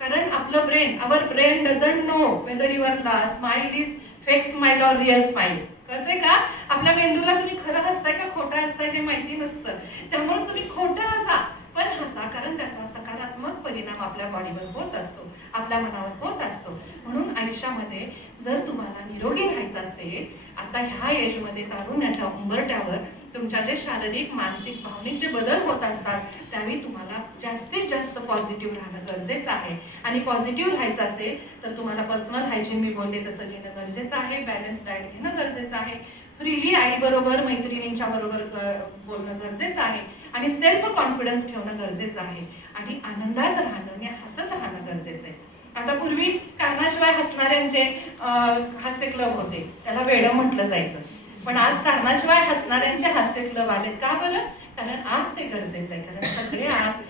कारण आपलं brain, our brain doesn't know whether your smile is fake smile or real smile. कळतंय का? आपल्या मेंदूला तुम्ही खरं हसताय का खोटं हसताय हे माहिती नसतं. त्यामुळे तुम्ही खोटं हसा पण हसा, कारण त्याचा सकारात्मक परिणाम आपल्या बॉडीवर होत असतो, आपल्या मनावर होत असतो. म्हणून आयुष्यामध्ये जर तुम्हाला निरोगी राहायचं असेल, आता ह्या एजमध्ये तारुण्याच्या उंबरट्यावर तुमच्या जे शारीरिक, मानसिक, भावनिक जे बदल होत असतात त्यावेळी तुम्हाला जास्तीत जास्त पॉझिटिव्ह राहणं गरजेचं आहे. आणि पॉझिटिव्ह राहायचं असेल तर तुम्हाला पर्सनल हायजीन मी बोलले तसं घेणं गरजेचं आहे, बॅलन्स डाएट घेणं गरजेचं आहे, फ्रीली आई बरोबर मैत्रिणींच्या बरोबर बोलणं गरजेचं आहे आणि सेल्फ कॉन्फिडन्स ठेवणं गरजेचं आहे आणि आनंदात राहणं आणि हसत राहणं गरजेचं आहे. आता पूर्वी कारणाशिवाय हसणाऱ्यांचे हास्य क्लब होते, त्याला वेडं म्हटलं जायचं, पण आज कारणाशिवाय हसणाऱ्यांचे हास्य क्लब आलेत. का बरं? कारण आज ते गरजेचं आहे. कारण सगळे आज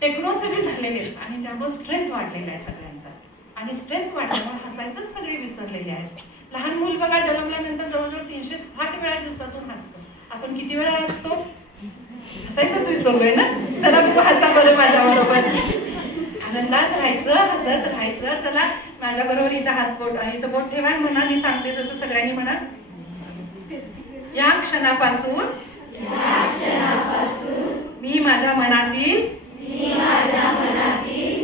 टेक्नॉलॉजी झालेले आहेत आणि त्यामुळे स्ट्रेस वाढलेला आहे सगळ्यांचा आणि स्ट्रेस वाढल्यामुळे हसायचंच सगळे विसरलेले आहेत. लहान मूल बघा जन्मल्यानंतर जवळजवळ 360 वेळा दिवसातून हसतो. आपण किती वेळा हसतो? हसायचंच विसरलोय ना. चला बघू, हसा बरं माझ्या बरोबर. आनंदात राहायचं, हसत राहायचं. चला माझ्या बरोबर इथं बोट ठेवा, म्हणा मी सांगते तसं सगळ्यांनी म्हणा. या क्षणापासून मी माझ्या मनातील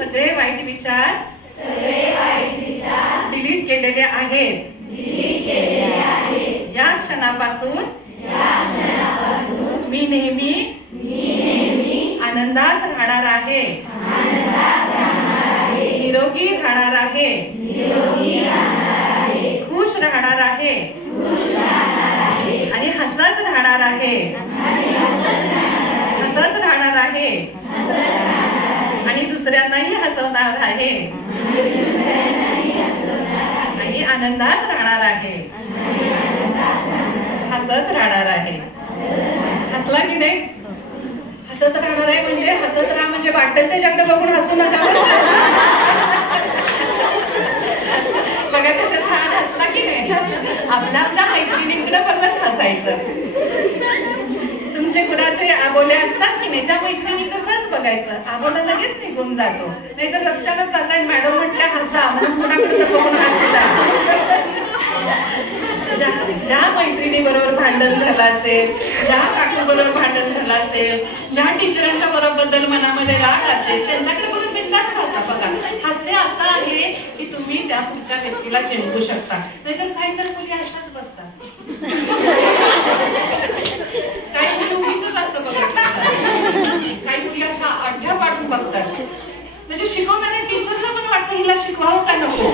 सगळे वाईट विचार डिलीट केलेले आहेत. या क्षणापासून मी नेहमी आनंदात राहणार आहे, निरोगी राहणार आहे, खुश राहणार आहे आणि हसत राहणार आहे, हसत राहणार आहे आणि दुसऱ्यांनाही हसवणार आहे आणि आनंदात राहणार आहे, हसत राहणार आहे. हसला की नाही? हसत राहणार आहे म्हणजे हसत राहा म्हणजे वाटेल त्याच्याकडे बघून हसू नका. बघा कसं छान हसला की नाही? आपल्या मैत्रिणींकडे बघत हसायचं. तुमचे कुणाचे आबोले असतात की नाही, त्या मैत्रिणी कसंच बघायचं, आबोला लगेच निघून जातो. नाही तर रस्त्याला चालताय मॅडम म्हटल्या हसा म्हणून कुणाकडे बघून हसला. ज्या मैत्रिणी बरोबर भांडण झालं असेल, ज्या काकू बरोबर भांडण झालं असेल, ज्या टीचरांच्या बरोबर मनामध्ये राग असेल, त्यांच्याकडे बघून बिनधास्त हसा. बघा हास्य असं आहे की तुम्ही त्या पुढच्या व्यक्तीला चिमकू शकता. नाहीतर काही तर मुली अशाच बसतात, काही मुली उगीच असं बघत, काही मुली अशा अड्ड्या पाडून बघतात. म्हणजे शिकवणाऱ्या टीचरला पण वाटतं हिला शिकवावं का नको.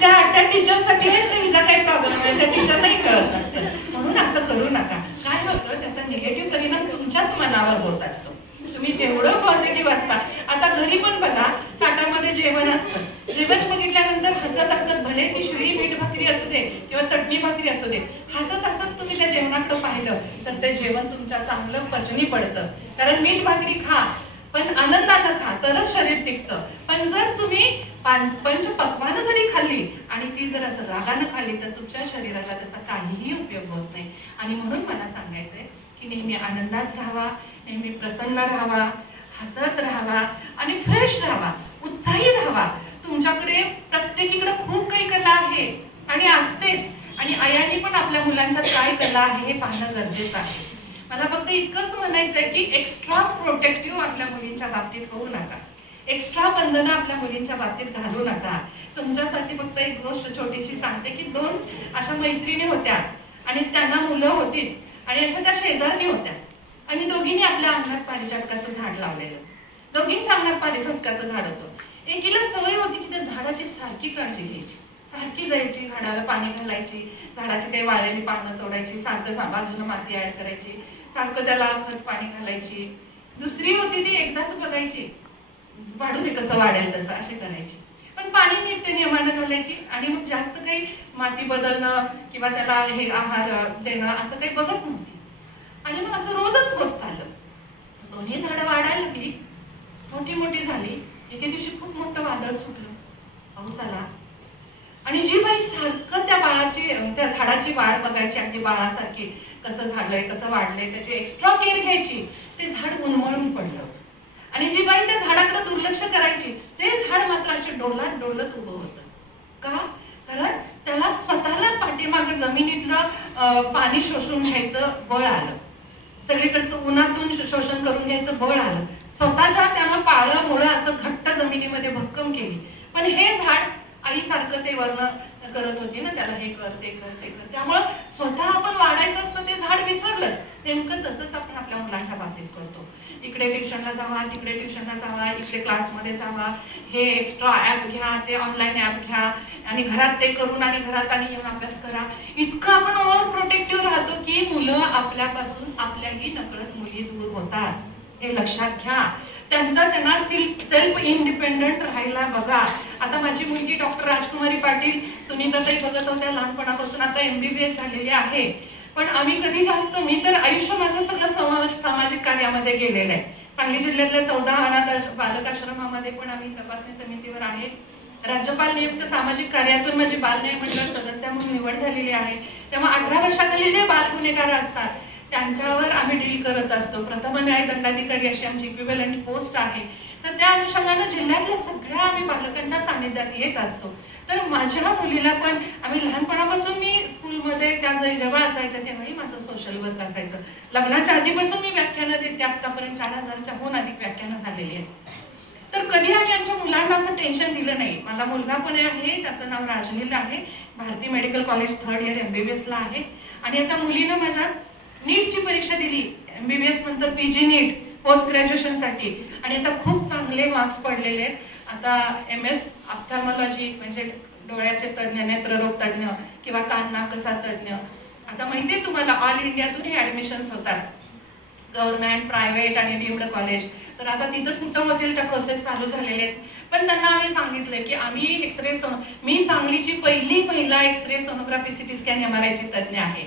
त्या टीचरसाठी हिचा काही प्रॉब्लेम आहे, त्या टीचरलाही कळत नसतं. म्हणून असं करू नका. काय होतं, त्याचा निगेटिव्ह परिणाम तुमच्याच मनावर होत असतो. तुम्ही जेवढं पॉझिटिव्ह असता, आता घरी पण बघा ताटामध्ये जेवण असतं, जेवण बघितल्यानंतर हसत हसत, भले ती शिळी मीठ भाकरी असू दे किंवा चटणी भाकरी असू दे, हसत हसत तुम्ही त्या जेवणाकडे पाहिलं तर ते जेवण तुमच्या चांगलं पचनी पडतं. कारण मीठ भाकरी खा पण आनंदानं खा तरच शरीर टिकतं. पण जर तुम्ही पंचपक्वानं जरी खाल्ली आणि ती जर असं रागानं खाल्ली तर तुमच्या शरीराला त्याचा काहीही उपयोग होत नाही. आणि म्हणून मला सांगायचंय की नेहमी आनंदात राहावा, नेहमी प्रसन्न राहावा, हसत राहावा आणि फ्रेश राहावा, उत्साही राहावा. तुमच्याकडे प्रत्येकीकडे खूप काही कला आहे आणि असतेच, आणि आयांनी पण आपल्या मुलांच्यात काय कला आहे हे पाहणं गरजेचं आहे. मला फक्त इतकंच म्हणायचंय की एक्स्ट्रा प्रोटेक्टिव्ह आपल्या मुलींच्या बाबतीत होऊ नका, एक्स्ट्रा बंधनं आपल्या मुलींच्या बाबतीत घालू नका. तुमच्यासाठी फक्त एक गोष्ट छोटीशी सांगते की 2 अशा मैत्रिणी होत्या आणि त्यांना मुलं होतीच आणि अशा त्या शेजारणी होत्या आणि दोघींनी आपल्या अंगणात पारिजातकाचं झाड लावलेलं. दोघींच्या अंगणात पारिजातकाचं झाड होतं. एकीला सवय होती की त्या झाडाची सारखी काळजी घ्यायची, सारखी जायची, झाडाला पाणी घालायची, झाडाची काही वाळलेली पानं तोडायची, सारखं बाजूला माती ऍड करायची, सारखं त्याला खत पाणी घालायची. दुसरी होती ती एकदाच बघायची, वाढू दे कसं वाढेल तसं असे करायची, पण पाणी नीट ते नियमानं घालायची आणि मग जास्त काही माती बदलणं किंवा त्याला हे आहार देणं असं काही बघत नव्हती. आणि मग असं रोजच होत चाललं. दोन्ही झाडं वाढायला लागली, मोठी मोठी झाली. एके दिवशी खूप मोठं वादळ सुटलं, पाऊस आला आणि जी बाई सारखं त्या झाडाची वाढ बघायची, अगदी बाळासारखी कसं झाडलंय कसं वाढलंय त्याची एक्स्ट्रा केअर घ्यायची, ते झाड उन्मळून पडलं. आणि जी बाई त्या झाडाकडे दुर्लक्ष करायची ते झाड मात्र असे डोलत डोलत उभं होतं. का? कारण त्याला स्वतःला पाठीमागे जमिनीतलं पाणी शोषून घ्यायचं बळ आलं, सगळीकडचं उन्हातून शोषण करून घ्यायचं बळ आलं. स्वतःच्या त्यानं पाळं मुळं असं घट्ट जमिनीमध्ये भक्कम केली. पण हे झाड आईसारखं ते वर्ण करत होती ना, त्याला हे कर ते कर ते कर, त्यामुळं स्वतः आपण वाढायचं असतं ते झाड विसरलंच. नेमकं तसंच आपण आपल्या मुलांच्या बाबतीत करतो. इकडे ट्युशनला जावा, तिकडे ट्युशनला जावा, इकडे क्लासमध्ये जावा, हे एक्स्ट्रा ऍप घ्या, ते ऑनलाईन ऍप घ्या आणि घरात ते करून आणि घरात आणि येऊन अभ्यास करा. इतकं आपण ओव्हर प्रोटेक्टिव्ह राहतो की मुलं आपल्यापासून आपल्याही नकळत मुली दूर होतात. हे लक्षात घ्या. त्यांना सेल्फ इंडिपेंडंट राहायला बघा. आता माझी मुलगी डॉक्टर राजकुमारी पाटील, सुनीताताई बघत होत्या लहानपणापासून, आता MBBS झालेली आहे. पण आम्ही कधी जास्त, मी तर आयुष्य माझं सगळं सामाजिक कार्यामध्ये गेलेलं आहे. सांगली जिल्ह्यातल्या 14 अनाथ बालक आश्रमामध्ये पण आम्ही तपासणी समितीवर आहे. राज्यपाल नियुक्त सामाजिक कार्यातून माझी बाल न्याय मंडळ सदस्य म्हणून निवड झालेली आहे. तेव्हा 18 वर्षाखाली जे बाल गुन्हेगार असतात त्यांच्यावर आम्ही डील करत असतो. प्रथम न्याय दंडाधिकारी अशी आमची इक्विव्हॅलंट पोस्ट आहे. तर त्या अनुषंगाने जिल्ह्यातल्या सगळ्या आम्ही बालकांच्या सानिध्यात येत असतो. तर माझ्या मुलीला पण आम्ही लहानपणापासून, मी स्कूलमध्ये त्या जेव्हा असायच्या तेव्हाही माझं सोशल वर्क असायचं. लग्नाच्या आधीपासून मी व्याख्यानं देते, आतापर्यंत 4000च्याहून अधिक व्याख्यानं झालेली आहेत. तर कधी आम्ही आमच्या मुलांना असं टेन्शन दिलं नाही. मला मुलगा पण आहे, त्याचं नाव राजनील आहे, Bharati medical college 3rd year MBBS ला आहे. आणि आता मुलीनं माझ्या नीटची परीक्षा दिली, MBBS नंतर PG नीट पोस्ट ग्रॅज्युएशन साठी, आणि आता खूप चांगले मार्क्स पडलेले आहेत. आता MS ऑप्थॅल्मॉलॉजी म्हणजे डोळ्याचे तज्ज्ञ, नेत्ररोग तज्ज्ञ किंवा कान नाक घसा तज्ज्ञ, आता माहितीये तुम्हाला ऑल इंडियातूनही ऍडमिशन्स होतात, गव्हर्नमेंट, प्रायव्हेट आणि डीम्ड कॉलेज. तर आता तिथं कुठं होतील त्या प्रोसेस चालू झालेले आहेत. पण त्यांना आम्ही सांगितलं की आम्ही एक्सरे मी सांगलीची महिला x-ray sonography city scan MRI ची तज्ज्ञ आहे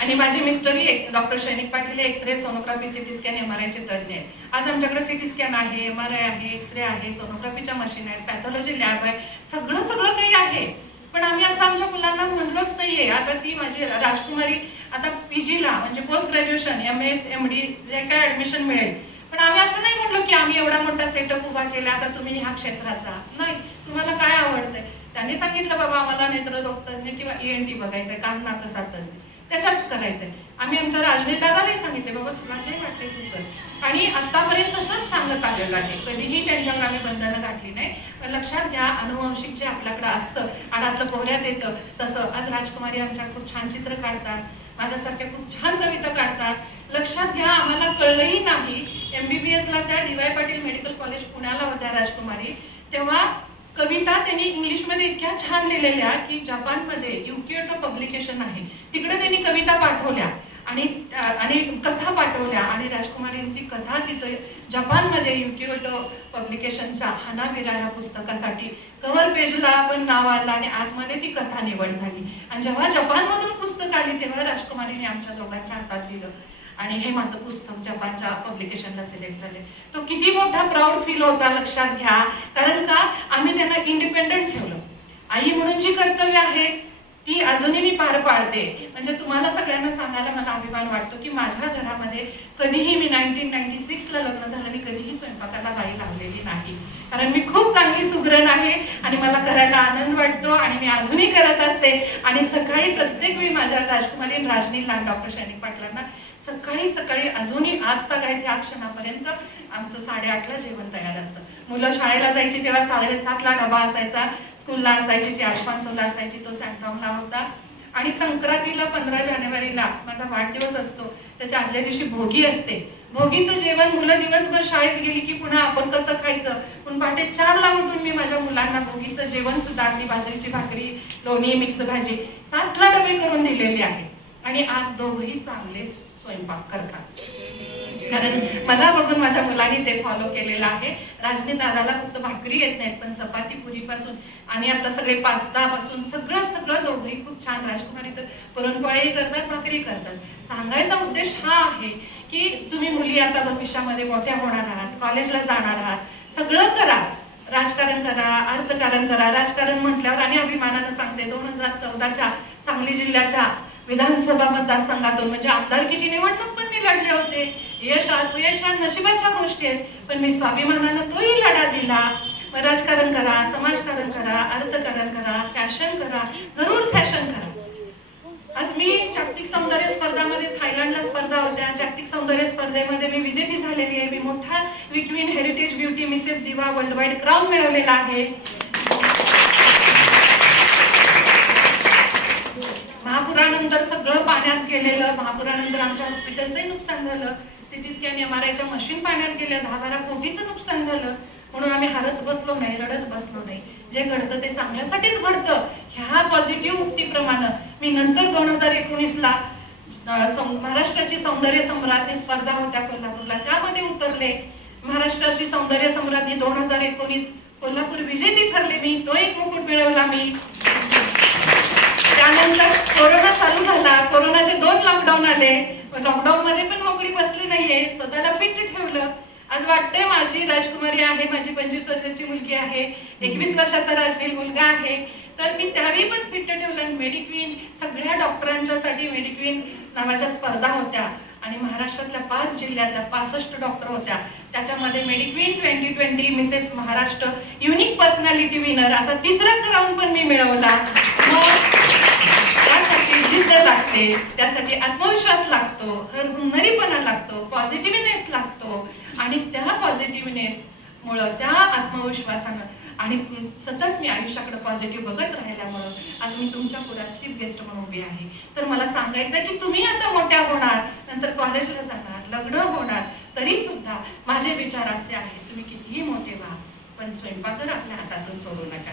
आणि माझे मिस्टरही doctor Sainik Patil x ray sonography city scan MRI चे तज्ज्ञ आहेत. आज आमच्याकडे सिटी स्कॅन आहे, MRI आहे, एक्सरे आहे, सोनोग्राफीच्या मशीन आहेत, पॅथॉलॉजी लॅब आहे, सगळं काही आहे. पण आम्ही असं आमच्या मुलांना म्हणलोच नाहीये. आता ती माझी राजकुमारी आता PG ला म्हणजे पोस्ट ग्रॅज्युएशन MS MD जे काय ऍडमिशन मिळेल, पण आम्ही असं नाही म्हटलं की आम्ही एवढा मोठा सेटअप उभा केला आता तुम्ही ह्या क्षेत्राचा नाही, तुम्हाला काय आवडतंय. त्यांनी सांगितलं बाबा आम्हाला नेत्ररोग तज्ज्ञ किंवा ENT बघायचंय, कान नाक घसा तज्ज्ञ त्याच्यात करायचंय. आम्ही आमच्या राजनीत दादालाही सांगितले बाबा तुला जे वाटतंय तू कर, आणि आतापर्यंत तसंच सांगत आलेलं आहे. कधीही त्यांच्यावर आम्ही बंधनं घातली नाही. लक्षात घ्या, अनुवंशिक जे आपल्याकडे असतं आणि आपलं पोहऱ्यात येतं तसं आज राजकुमारी आमच्या खूप छान चित्र काढतात, माझ्यासारख्या खूप छान कविता काढतात. लक्षात घ्या, आम्हाला कळलंही नाही MBBS ला त्या DY पाटील मेडिकल कॉलेज पुण्याला होत्या राजकुमारी, तेव्हा कविता त्यांनी इंग्लिशमध्ये इतक्या छान लिहिलेल्या की जपानमध्ये युकियोटो पब्लिकेशन आहे, तिकडे त्यांनी कविता पाठवल्या आणि कथा पाठवल्या आणि राजकुमारींची कथा तिथं जपानमध्ये युकियोटो पब्लिकेशनच्या हनाबिरा या पुस्तकासाठी कव्हर पेजला पण नाव आलं आणि आतमध्ये ती कथा निवड झाली. आणि जेव्हा जपानमधून पुस्तक आली तेव्हा राजकुमारीने आमच्या दोघांच्या हातात दिलं आणि हे माझं पुस्तक जपानच्या पब्लिकेशनला सिलेक्ट झाले. तो किती मोठा प्राऊड फील होता लक्षात घ्या. कारण का आम्ही त्यांना इंडिपेंडेंट ठेवलं. आई म्हणून जी कर्तव्य आहे ती अजूनही मी पार पाडते. म्हणजे तुम्हाला सगळ्यांना सांगायला मला अभिमान वाटतो की माझ्या घरामध्ये कधीही मी 1996 ला लग्न झालं, मी कधीही स्वयंपाकाला बाई लावलेली नाही. कारण मी खूप चांगली सुगरण आहे आणि मला करायला आनंद वाटतो आणि मी अजूनही करत असते. आणि सकाळी प्रत्येक वेळी माझ्या राजकुमारी राजनीला डॉक्टर सैनिक पाटलांना सकाळी अजूनही आज तक आहे त्या क्षणापर्यंत आमचं 8:30 ला जेवण तयार असतं. मुलं शाळेला जायची तेव्हा 7:30 ला डबा असायचा, स्कूलला असायची ती अल्फान्सोला असायची, तो सॅन्टॉमला होता. आणि संक्रांतीला 15 जानेवारीला माझा वाढदिवस असतो, त्याच्या आदल्या दिवशी भोगी असते. भोगीचं जेवण मुलं दिवसभर शाळेत गेली की पुन्हा आपण कसं खायचं, पण पहाटे 4 ला उठून मी माझ्या मुलांना भोगीचं जेवण सुद्धा अगदी बाजरीची भाकरी, लोणी, मिक्स भाजी 7 ला डबे करून दिलेले आहे. आणि आज दोघंही चांगले स्वयंपाक करतात. कारण मला बघून माझ्या मुलांनी ते फॉलो केलेलं आहे. राजनी दादाला फक्त भाकरी येत नाहीत, पण चपाती पुरीपासून आणि आता सगळे पास्ता पासून सगळं दोघंही खूप छान. राजकुमारी तर पुरणपोळी करतात, भाकरी करतात. सांगायचा उद्देश हा आहे की तुम्ही मुली आता भविष्यामध्ये मोठ्या होणार आहात, कॉलेजला जाणार आहात, सगळं करा, राजकारण करा, अर्थकारण करा. राजकारण म्हटल्यावर आणि अभिमानानं सांगते 2014च्या सांगली जिल्ह्याच्या विधानसभा मतदारसंघातून म्हणजे आमदारकीची निवडणूक पण मी लढले होते. यश हा नशिबाच्या गोष्टी आहेत, पण मी स्वाभिमानानं तोही लढा दिला. राजकारण करा, समाजकारण करा, अर्थकारण करा, फॅशन करा, जरूर फॅशन करा. आज मी जागतिक सौंदर्य स्पर्धामध्ये थायलंडला स्पर्धा होत्या, जागतिक सौंदर्य स्पर्धेमध्ये मी विजेती झालेली आहे. मी मोठा विक्वीन हेरिटेज ब्युटी मिसेस दिवा वर्ल्ड वाईड क्राऊन मिळवलेला आहे. महापुरानंतर सगळं पाण्यात गेलेलं, महापुरानंतर आमच्या हॉस्पिटलचंही नुकसान झालं, सिटी स्कॅन MRI मशीन पाण्यात गेल्या, 10-12 कोटीचं नुकसान झालं. म्हणून आम्ही हरत बसलो नाही, रडत बसलो नाही. जे घडतं ते चांगल्यासाठीच घडतं ह्या पॉझिटिव्ह उक्तीप्रमाणे मी नंतर 2019ला महाराष्ट्राची सौंदर्य सम्राज्ञी स्पर्धा होत्या कोल्हापूरला, त्यामध्ये उतरले. महाराष्ट्राची सौंदर्य सम्राज्ञी 2019 कोल्हापूर विजेती ठरले. मी तो एक मुकुट मिळवला. मी त्यानंतर कोरोना चालू झाला, कोरोनाचे 2 लॉकडाऊन आले. लॉकडाऊन मध्ये पण मोकळी बसली नाहीये, स्वतःला फिट ठेवलं. आज वाटतंय माझी राजकुमारी आहे, माझी 25 वर्षाची मुलगी आहे, 21 वर्षाचा राजनील मुलगा आहे, तर मी त्यावेळी पण फिट ठेवलं. मेडिक्वीन सगळ्या डॉक्टरांच्यासाठी मेडिक्वीन नावाच्या स्पर्धा होत्या आणि महाराष्ट्रातल्या 5 जिल्ह्यातल्या 65 डॉक्टर होत्या. त्याच्यामध्ये मेडिक्वीन 2020 Mrs Maharashtra unique personality winner असा 3रा राऊंड पण मी मिळवला. त्यासाठी जिद्द लागते, त्यासाठी आत्मविश्वास लागतो, हुन्नरीपणा लागतो, पॉझिटिव्हनेस लागतो. आणि त्या पॉझिटिव्हनेस मुळे, त्या आत्मविश्वासानं आणि सतत मी आयुष्याकडे पॉझिटिव्ह बघत राहिल्यामुळं आज मी तुमच्या पुरात चीफ गेस्ट म्हणून उभी आहे. तर मला सांगायचं की तुम्ही आता मोठ्या होणार, नंतर कॉलेजला जाणार, लग्न होणार, तरी सुद्धा माझे विचार असे आहेत, तुम्ही कितीही मोठे व्हा पण स्वयंपाक आपल्या हातातून सोडू नका.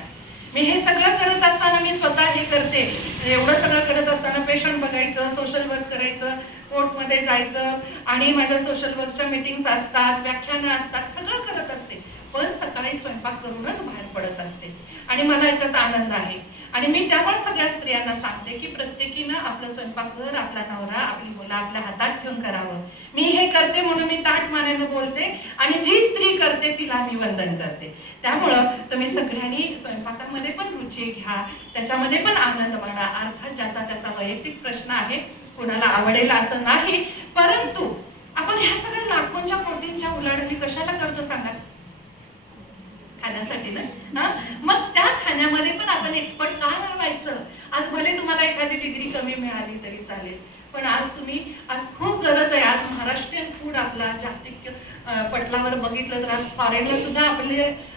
मी हे सगळं करत असताना मी स्वतः हे करते. एवढं सगळं करत असताना पेशंट बघायचं, सोशल वर्क करायचं, कोर्टमध्ये जायचं आणि माझ्या सोशल वर्कच्या मीटिंग्स असतात, व्याख्यानं असतात, सगळं करत असते. पण सकाळी स्वयंपाक करूनच बाहेर पडत असते आणि मला याच्यात आनंद आहे. आणि मी त्यामुळे सगळ्या स्त्रियांना सांगते की प्रत्येकीनं आपलं स्वयंपाकघर, आपला नवरा, आपली मुलं आपल्या हातात ठेवून करावं. मी हे करते म्हणून मी ताठ मानेनं बोलते आणि जी स्त्री करते तिला मी वंदन करते. त्यामुळं तुम्ही सगळ्यांनी स्वयंपाकामध्ये पण रुची घ्या, त्याच्यामध्ये पण आनंद माना. अर्थात ज्याचा त्याचा वैयक्तिक प्रश्न आहे, कुणाला आवडेल असं नाही, परंतु आपण ह्या सगळ्या लाखोंच्या कोटींच्या उलाढाली कशाला करतो सांगा? खाण्यासाठी ना. मग त्या खाण्यामध्ये पण आपण एक्सपर्ट का व्हायचं? आज भले तुम्हाला एखादी डिग्री कमी मिळाली तरी चालेल, पण आज खूप गरज आहे. आज महाराष्ट्रीयन फूड आपला जागतिक पटलावर बघितलं तर आज फॉरेनला सुद्धा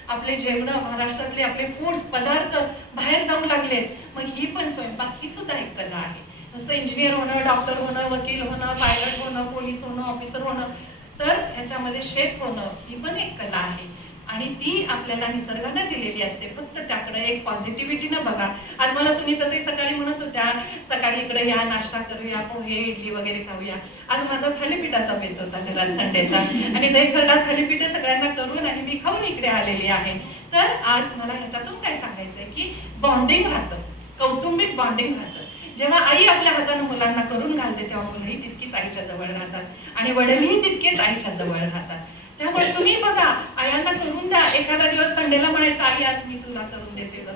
आपले जेवण, महाराष्ट्रातले आपले फूड्स पदार्थ बाहेर जाऊ लागलेत. मग ही पण स्वयंपाक ही सुद्धा एक कला आहे. नुसतं इंजिनियर होणं, डॉक्टर होणं, वकील होणं, पायलट होणं, पोलीस होणं, ऑफिसर होणं, तर ह्याच्यामध्ये शेफ होणं ही पण एक कला आहे आणि ती आपल्याला निसर्गाने दिलेली असते. फक्त त्याकडे एक पॉझिटिव्हिटीनं बघा. आज मला सुनीताताई सकाळी म्हणत होत्या, सकाळी इकडे या, नाश्ता करूया, पोहे इडली वगैरे खाऊया. आज माझा थालीपीठाचा बेत होता घरात संडेचा आणि दही खरडा थालीपीठ सगळ्यांना करून आणि मी खाऊन इकडे आलेली आहे. तर आज मला ह्याच्यातून काय सांगायचंय की बॉन्डिंग राहतं, कौटुंबिक बॉन्डिंग राहतं. जेव्हा आई आपल्या हाताने मुलांना करून घालते तेव्हा मुलंही तितकीच आईच्या जवळ राहतात आणि वडीलही तितकेच आईच्या जवळ राहतात. त्यामुळे तुम्ही बघा, आयांना करून द्या. एखादा दिवस संडेला म्हणायचं, आई आज मी तुला करून देते ग.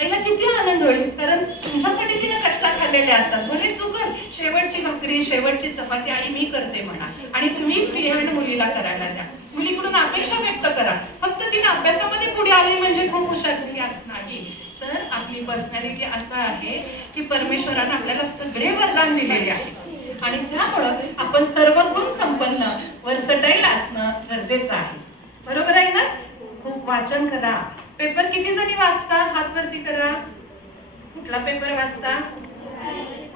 आईला किती आनंद होईल, कारण तुमच्यासाठी तिने कष्ट खाल्लेले असतात. भले चुकल, शेवटची भाकरी, शेवटची चपाती आई मी करते म्हणा आणि तुम्ही फ्री हँड मुलीला करायला द्या. मुलीकडून अपेक्षा व्यक्त करा. फक्त तिने अभ्यासामध्ये पुढे आली म्हणजे खूप हुशार झाली असं नाही, तर आपली पर्सनॅलिटी असं आहे की परमेश्वराने आपल्याला सगळे वरदान दिलेले आहे आणि त्यामुळं आपण सर्व गुण संपन्न, वर्सटाईल असणं गरजेचं आहे. बरोबर आहे ना? खूप वाचन करा. पेपर किती जणी वाचता? हात वरती करा. कुठला पेपर वाचता?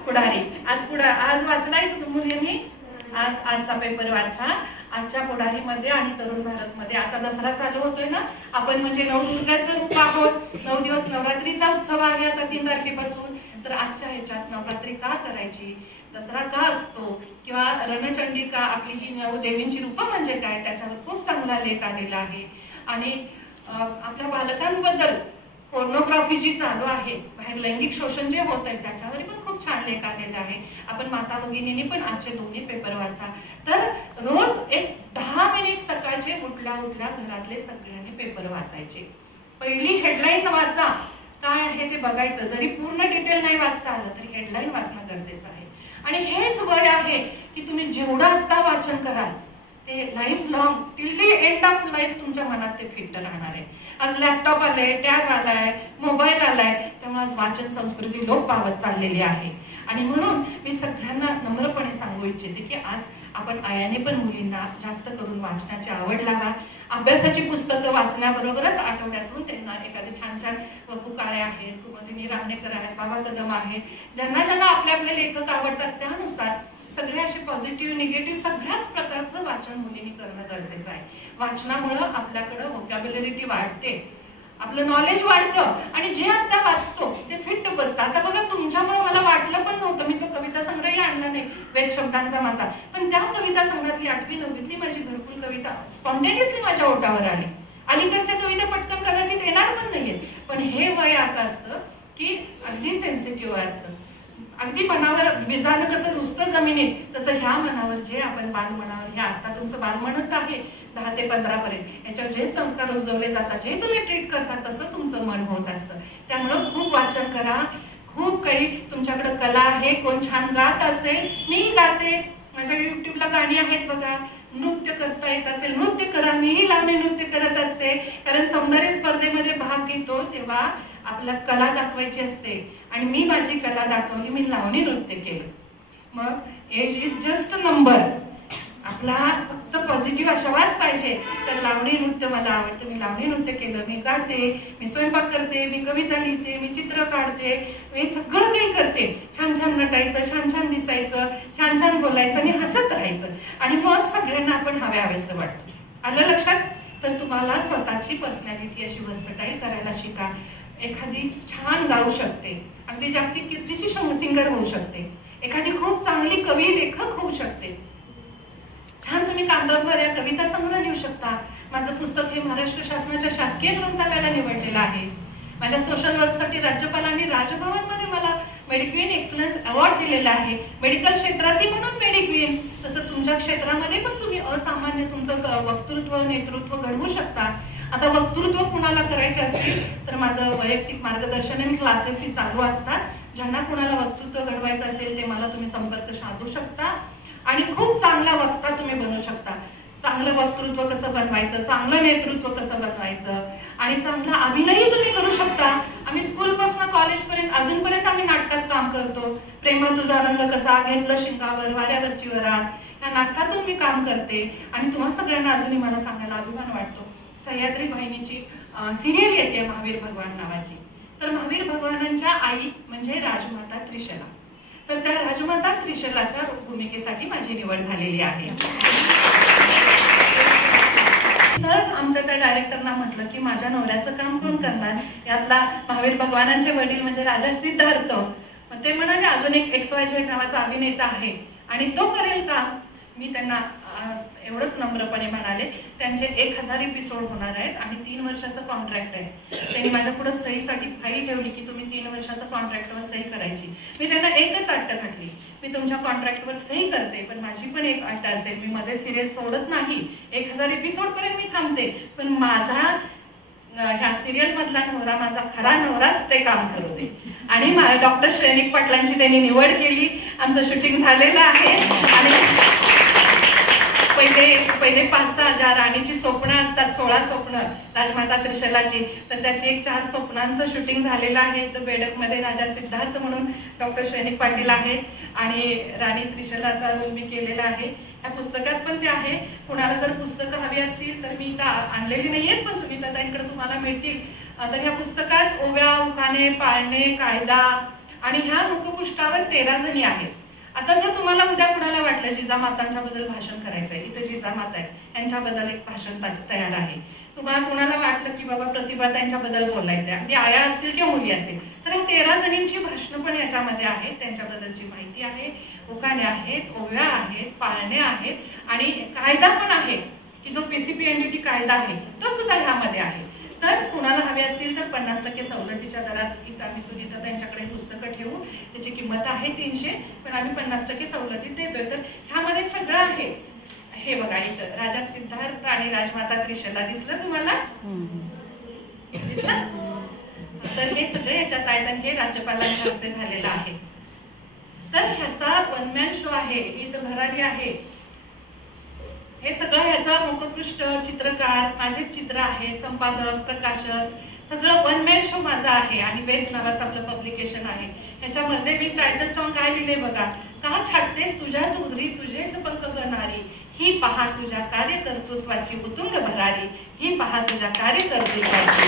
पुढारी. आज वाचलाय मुलींनी? आजचा पेपर वाचा. आजच्या पुढारीमध्ये आणि तरुण भारतमध्ये आता दसरा चालू होतोय ना, आपण म्हणजे नवदुर्गाचं रूप आहोत. 9 दिवस नवरात्रीचा उत्सव आहे आता 3 तारखेपासून. तर आजच्या ह्याच्यात नवरात्री का करायची, दसरा का असतो, किंवा रणचंडिका आपली ही 9 देवींची रूपं म्हणजे काय, त्याच्यावर खूप चांगला लेख आलेला आहे. आणि आपल्या बालकांबद्दल पोर्नोग्राफी जी चालू आहे, बाहेर लैंगिक शोषण जे होत आहे त्याच्यावर पण खूप छान लेख आलेला आहे. आपण माता भगिनींनी पण आजचे दोन्ही पेपर वाचा. तर रोज एक 10 मिनिट सकाळचे उठल्या घरातले सगळ्यांनी पेपर वाचायचे. पहिली हेडलाईन वाचा, काय आहे ते बघायचं. जरी पूर्ण डिटेल नाही वाचता आलं तरी हेडलाईन वाचणं गरजेचं आहे. आणि हेच वय आहे की तुम्ही जेवढं आता वाचन कराल ते life long till the end of life तुमच्या मनात ते फिट राहणार आहे. आज लॅपटॉप आलाय, टॅब आलाय, मोबाईल आलाय, त्यामुळे आज वाचन संस्कृती लोप पावत चाललेली आहे. आणि म्हणून मी सगळ्यांना नम्रपणे सांगू इच्छिते की आज आपण आयाने पण मुलींना जास्त करून वाचनाची आवड लावा. अभ्यासाची पुस्तकं वाचण्याबरोबरच आठवड्यातून त्यांना एखादे छान छान वपू काळे आहेत, कुमुदिनी रांगणेकर आहेत, बाबा कदम आहेत, ज्यांना आपले लेखक आवडतात त्यानुसार सगळे असे पॉझिटिव्ह निगेटिव्ह सगळ्याच प्रकारचं वाचन मुलींनी करणं गरजेचं आहे. वाचनामुळं आपल्याकडं व्होकॅब्युलरिटी वाढते, आपलं नॉलेज वाढतं आणि जे आता वाचतो ते फिट बसतं. आता बघा, तुमच्यामुळे मला वाटलं पण नव्हतं, मी तो कविता संग्रही आणला नाही वेद शब्दांचा माझा, पण त्या कविता संग्रहातली 8वी 9वीतली माझी भरपूर कविता स्पॉन्टेनियसली माझ्या ओठावर आली. अलीकडच्या कविता पटकन कदाचित येणार पण नाहीये, पण हे वय असं असतं की अगदी सेन्सिटिव्ह असतं. अगदी मनावर विजानं कसं नुसतं जमिनीत, तसं ह्या मनावर जे आपण बालमनावर, हे आता तुमचं बालमनच आहे 10 ते 15 पर्यंत, याच्यावर जे संस्कार रुजवले जातात, जे तुम्ही ट्रीट करता तसं तुमचं मन होत असतं. त्यामुळं खूप वाचन करा. खूप काही तुमच्याकडे कला आहे. कोण छान गात असेल, मी गाते, माझ्या युट्यूबला गाणी आहेत बघा. नृत्य करता येत असेल नृत्य करा. मीही लावणी नृत्य करत असते, कारण सौंदर्य स्पर्धेमध्ये भाग घेतो तेव्हा आपला कला दाखवायची असते आणि मी माझी कला दाखवली, मी लावणी नृत्य केलं. मग age is just a number. आपला फक्त पॉझिटिव्ह आशावाद पाहिजे. तर लावणी नृत्य मला आवडतं, मी लावणी नृत्य केलं, मी गाते, मी स्वयंपाक करते, मी कविता लिहिते, मी चित्र काढते, मी सगळं काही करते. छान छान नटायचं, छान छान दिसायचं, छान छान बोलायचं आणि हसत राहायचं आणि मग सगळ्यांना आपण हवं वाटतं. आलं लक्षात? तर तुम्हाला स्वतःची पर्सनॅलिटी अशी व्हर्सटाईल करायला शिका. एखादी छान गाऊ शकते, अगदी जागतिक कीर्तीची सिंगर होऊ शकते, एखादी खूप चांगली कवी लेखक होऊ शकते, छान तुम्ही कादंबऱ्या कविता संग्रह लिहू शकता. माझं पुस्तक हे महाराष्ट्र शासनाच्या शासकीय ग्रंथालयाला निवडलेलं आहे. माझ्या सोशल वर्कसाठी राज्यपालांनी राजभवनमध्ये मला मेडिक्वीन एक्सलन्स अवॉर्ड दिलेला आहे. मेडिकल क्षेत्रातली म्हणून मेडिक्वीन. तसं तुमच्या क्षेत्रामध्ये पण तुम्ही असामान्य तुमचं वक्तृत्व नेतृत्व घडवू शकता. आता वक्तृत्व कुणाला करायचे असतील तर माझं वैयक्तिक मार्गदर्शन आणि क्लासेसही चालू असतात. ज्यांना कुणाला वक्तृत्व घडवायचं असेल ते मला तुम्ही संपर्क साधू शकता आणि खूप चांगला वक्ता तुम्ही बनू शकता. चांगलं वक्तृत्व कसं बनवायचं, चांगलं नेतृत्व कसं बनवायचं आणि चांगला अभिनयही तुम्ही करू शकता. आम्ही स्कूलपासून कॉलेजपर्यंत अजूनपर्यंत आम्ही नाटकात काम करतो. प्रेमा तुझा रंग कसा, घेतलं शिंगावर, वाऱ्यावरची वरात, या नाटकातून मी काम करते. आणि तुम्हा सगळ्यांना अजूनही मला सांगायला अभिमान वाटतो, सह्याद्री वाहिनीची सिरियल येते महावीर भगवान नावाची. तर महावीर भगवानांच्या आई म्हणजे राजमाता त्रिशला. तर त्या राजमाता त्रिशलाच्या भूमिकेसाठी माझी निवड झालेली आहे. सहज आमच्या त्या डायरेक्टरना म्हटलं की माझ्या नवऱ्याचं काम कोण करणार. यातला महावीर भगवानांचे वडील म्हणजे राजा सिद्धार्थ. ते म्हणाले अजून एक XYZ नावाचा अभिनेता आहे आणि तो करेल का. मी त्यांना एवढंच नम्रपणे म्हणाले त्यांचे 1000 एपिसोड होणार आहेत आणि 3 वर्षाचं कॉन्ट्रॅक्ट आहे. त्यांनी माझ्या पुढे सहीसाठी फाईल ठेवली की तुम्ही 3 वर्षाचं कॉन्ट्रॅक्टवर सही करायची. मी त्यांना एकच अट घातली, मी तुमच्या कॉन्ट्रॅक्टवर सही करते पण माझी पण एक अट असेल, मी मध्ये सिरियल सोडत नाही. 1000 एपिसोड पर्यंत मी थांबते पण माझ्या ह्या सिरियल मधला नवरा माझा खरा नवराच ते काम करू दे. आणि डॉक्टर श्रेनिक पाटलांची त्यांनी निवड केली. आमचं शूटिंग झालेलं आहे आणि पहिले 5-6 ज्या राणीची स्वप्न असतात, 16 स्वप्न राजमाता त्रिशलाची, तर त्याची एक 4 स्वप्नांचं शूटिंग झालेलं आहे. तर बेडकमध्ये राजा सिद्धार्थ म्हणून डॉक्टर श्रेनिक पाटील आहे आणि राणी त्रिशलाचा रोल मी केलेला आहे. ह्या पुस्तकात पण ते आहे. कुणाला जर पुस्तकं हवी असतील तर मी इथं आणलेली नाहीयेत पण सुनीताताईंकडे तुम्हाला मिळतील. तर ह्या पुस्तकात ओव्या, उखाणे, पाळणे, कायदा आणि ह्या मुखपृष्ठावर 13 जणी आहेत. आता जर तुम्हाला उद्या कुणाला वाटलं जिजामातांच्या बद्दल भाषण करायचंय, इथं जिजामाता आहे यांच्याबद्दल एक भाषण तयार आहे. तुम्हाला कुणाला वाटलं की बाबा प्रतिभा त्यांच्याबद्दल बोलायचंय, अगदी आया असतील किंवा मुली असतील, तर 13 जणींची भाषणं पण याच्यामध्ये आहेत. त्यांच्याबद्दलची माहिती आहे, उखाणे आहेत, ओव्या आहेत, पाळणे आहेत आणि कायदा पण आहे की जो PCPNDT कायदा आहे तो सुद्धा ह्यामध्ये आहे. तर कुणाला हवे असतील तर 50% सवलतीच्या दरात इथं आम्ही सुनीता त्यांच्याकडे पुस्तकं ठेवू. त्याची किंमत आहे 300 पण आम्ही 50% सवलतीत देतोय. तर ह्यामध्ये सगळं आहे. हे बघा इथं राजा सिद्धार्थ आणि राजमाता त्रिशला दिसलं तुम्हाला, दिसलं? तर हे सगळे याच्यात आहेत आणि हे राज्यपालांच्या हस्ते झालेलं आहे. तर ह्याचा 1 मॅन शो आहे, इथं भरारी आहे. हे सगळं ह्याचा मुखपृष्ठ, चित्रकार, माझे चित्र आहेत, संपादक, प्रकाशक, सगळं 1 मॅन शो माझा आहे आणि वेद नावाचं आपलं पब्लिकेशन आहे. ह्याच्यामध्ये मी टायटल सॉन्ग काय लिहिले बघा, का छाटतेस तुझ्याच उदरी तुझेच पंख गणारी, ही पहा तुझ्या कार्यकर्तृत्वाची उतुंग भरारी, ही पहा तुझ्या कार्यकर्तृत्वाची.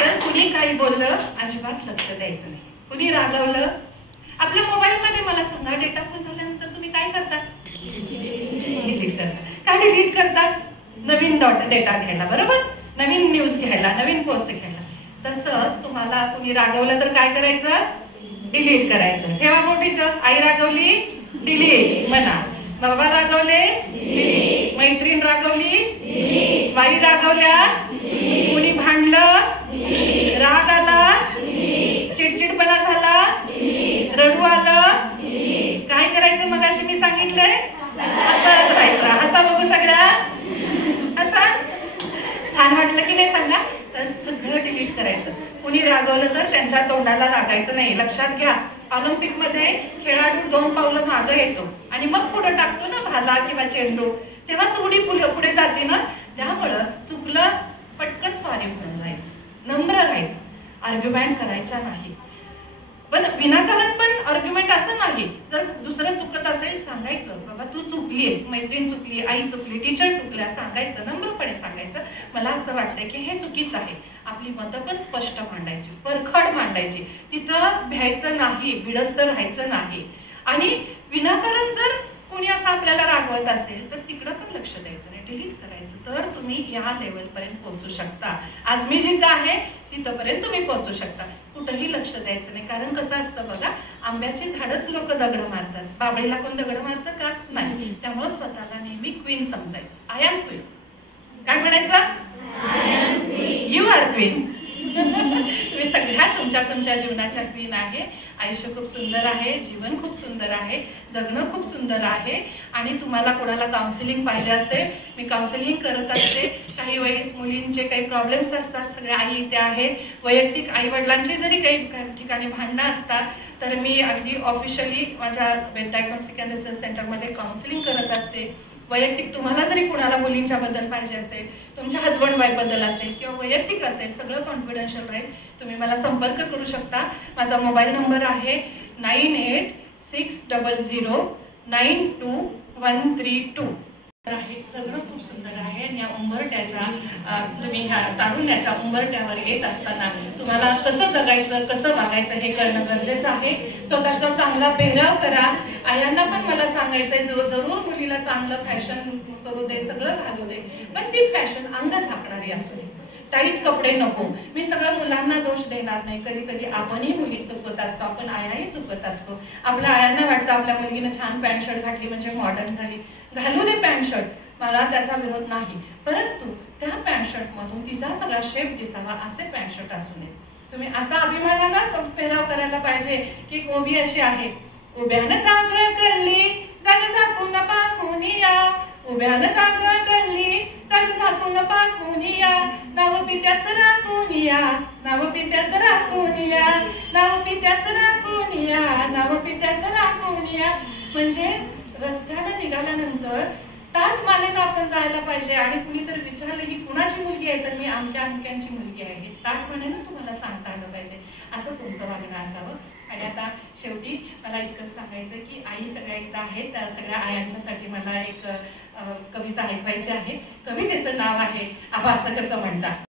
तर कुणी काही बोललं अजिबात लक्ष द्यायचं नाही. कुणी रागवलं, आपल्या मोबाईल मध्ये मला सांगा डेटा फुल झाल्यानंतर तुम्ही काय करता, डिलीट करता. का डिलीट करता, नवीन डेटा घ्यायला, बरोबर, नवीन न्यूज घ्यायला, नवीन पोस्ट घ्यायला. तसंच तुम्हाला कुणी रागवलं तर काय करायचं, डिलीट करायचं. ठेवा मोठीचं, आई रागवली डिलीट म्हणा, बाबा रागवले डिलीट, मैत्रीण रागवली डिलीट, बाई रागवल्या, कुणी भांडलं, राग आला, चिडचिडपणा झाला, रडू आलं, काय करायचं मग अशी मी सांगितलंय, हसत राहायचं. हसा बघू सगळ्या, हसा. छान वाटलं की नाही सांगा. तर सगळं डिलीट करायचं. कुणी रागवलं तर त्यांच्या तोंडाला रागायचं नाही. लक्षात घ्या, ऑलिम्पिक मध्ये खेळाडू 2 पावलं मागे येतो आणि मग पुढे टाकतो ना भाला किंवा चेंडू, तेव्हाच उडी पुढे जाते ना. त्यामुळं चुकलं पटकन सॉरी म्हणून जायचं, नम्र राहायचं, आर्ग्युमेंट करायच्या नाही. पण विनाकारण पण आर्ग्युमेंट असं नाही, जर दुसरं चुकत असेल सांगायचं, बाबा तू चुकलीस, मैत्रीण चुकली, आई चुकली, टीचर चुकल्या, सांगायचं, नम्रपणे सांगायचं, मला असं वाटतंय की हे चुकीचं आहे. आपली मतं पण स्पष्ट मांडायची, परखड मांडायची, तिथं भ्यायचं नाही, बिडस्त राहायचं नाही. आणि विनाकारण जर कोणी असं आपल्याला रागवत असेल तर तिकडं पण लक्ष द्यायचं नाही, डिलीट करायचं. तर तुम्ही या लेवलपर्यंत पोहोचू शकता. आज मी जिथं आहे तिथपर्यंत तुम्ही पोहोचू शकता. कुठंही लक्ष द्यायचं नाही, कारण कसं असतं बघा, आंब्याची झाडच लोक दगड मारतात, बाबळीला कोण दगड मारतं का? नाही. त्यामुळे स्वतःला नेहमी क्वीन समजायचं. I am queen. काय म्हणायचं? You are queen. तुम्ही सगळ्या तुमच्या जीवनाच्या क्वीन आहे. आयुष्य खूप सुंदर आहे, जीवन खूप सुंदर आहे, जगणं खूप सुंदर आहे. आणि तुम्हाला कोणाला काउन्सिलिंग पाहिजे असेल, मी काउन्सिलिंग करत असते. काही वेळेस मुलींचे काही प्रॉब्लेम्स असतात, सगळ्या आई इथे आहेत. वैयक्तिक आई वडिलांची जरी काही ठिकाणी भांडणं असतात तर मी अगदी ऑफिशियली माझ्या डायग्नोस्टिक अँड रिसर्च सेंटरमध्ये काउन्सिलिंग करत असते. वैयक्तिक तुम्हाला जरी कुणाला मुलींच्या बद्दल पाहिजे असेल, तुमच्या हजबंड वाईफ बद्दल असेल किंवा वैयक्तिक असेल, सगळं कॉन्फिडेन्शियल राहील. तुम्ही मला संपर्क करू शकता. माझा मोबाईल नंबर आहे 9860092132 आहे. जगणं खूप सुंदर आहे. आणि या उंबरट्याच्या तुम्ही ह्या तारुण्याच्या उंबरट्यावर येत असताना तुम्हाला कसं जगायचं, कसं वागायचं हे कळणं गरजेचं आहे. स्वतःचा चांगला पेहराव करा. आयांना पण मला सांगायचंय, जरूर मुलीला चांगलं फॅशन करू दे, सगळं घालू दे, पण ती फॅशन अंग झाकणारी असू दे, टाईट कपडे नको. मी सगळं मुलांना दोष देणार नाही. कधी कधी आपणही मुली चुकत असतो, आपण आयाही चुकत असतो. आपल्या आयांना वाटतं आपल्या मुलगीनं छान पॅन्ट शर्ट घातली म्हणजे मॉडर्न झाली. घालू दे पॅन्ट शर्ट, मला त्याचा विरोध नाही, परंतु त्या पॅन्ट शर्ट मधून तिचा सगळा शेप दिसावा असे पॅन्ट शर्ट असू नये. तुम्ही असा अभिमानानं पेहराव करायला पाहिजे की ओबी अशी आहे, उभ्यानं जाग गल्ली जाग झाकून पाखून या, उभ्यानं जाग गल्ली जाग झाकून पाखून या, नाव पित्याच राखून या, नाव पित्याच राखून या, नाव पित्याच राखून या, नाव पित्याच राखून या. म्हणजे रस्त्यानं निघाल्यानंतर ताट मानेनं आपण जायला पाहिजे. आणि कुणीतरी विचारलं ही कुणाची मुलगी आहे, तर मी अमक्या अमक्यांची मुलगी आहे, ताट मानेनं तुम्हाला सांगता आलं पाहिजे. असं तुमचं वागणं असावं. आणि आता शेवटी मला इतकंच सांगायचं की आई सगळ्या इथं आहेत, त्या सगळ्या आयांच्यासाठी मला एक कविता ऐकवायची आहे. कवितेचं नाव आहे आबा असं कसं म्हणता.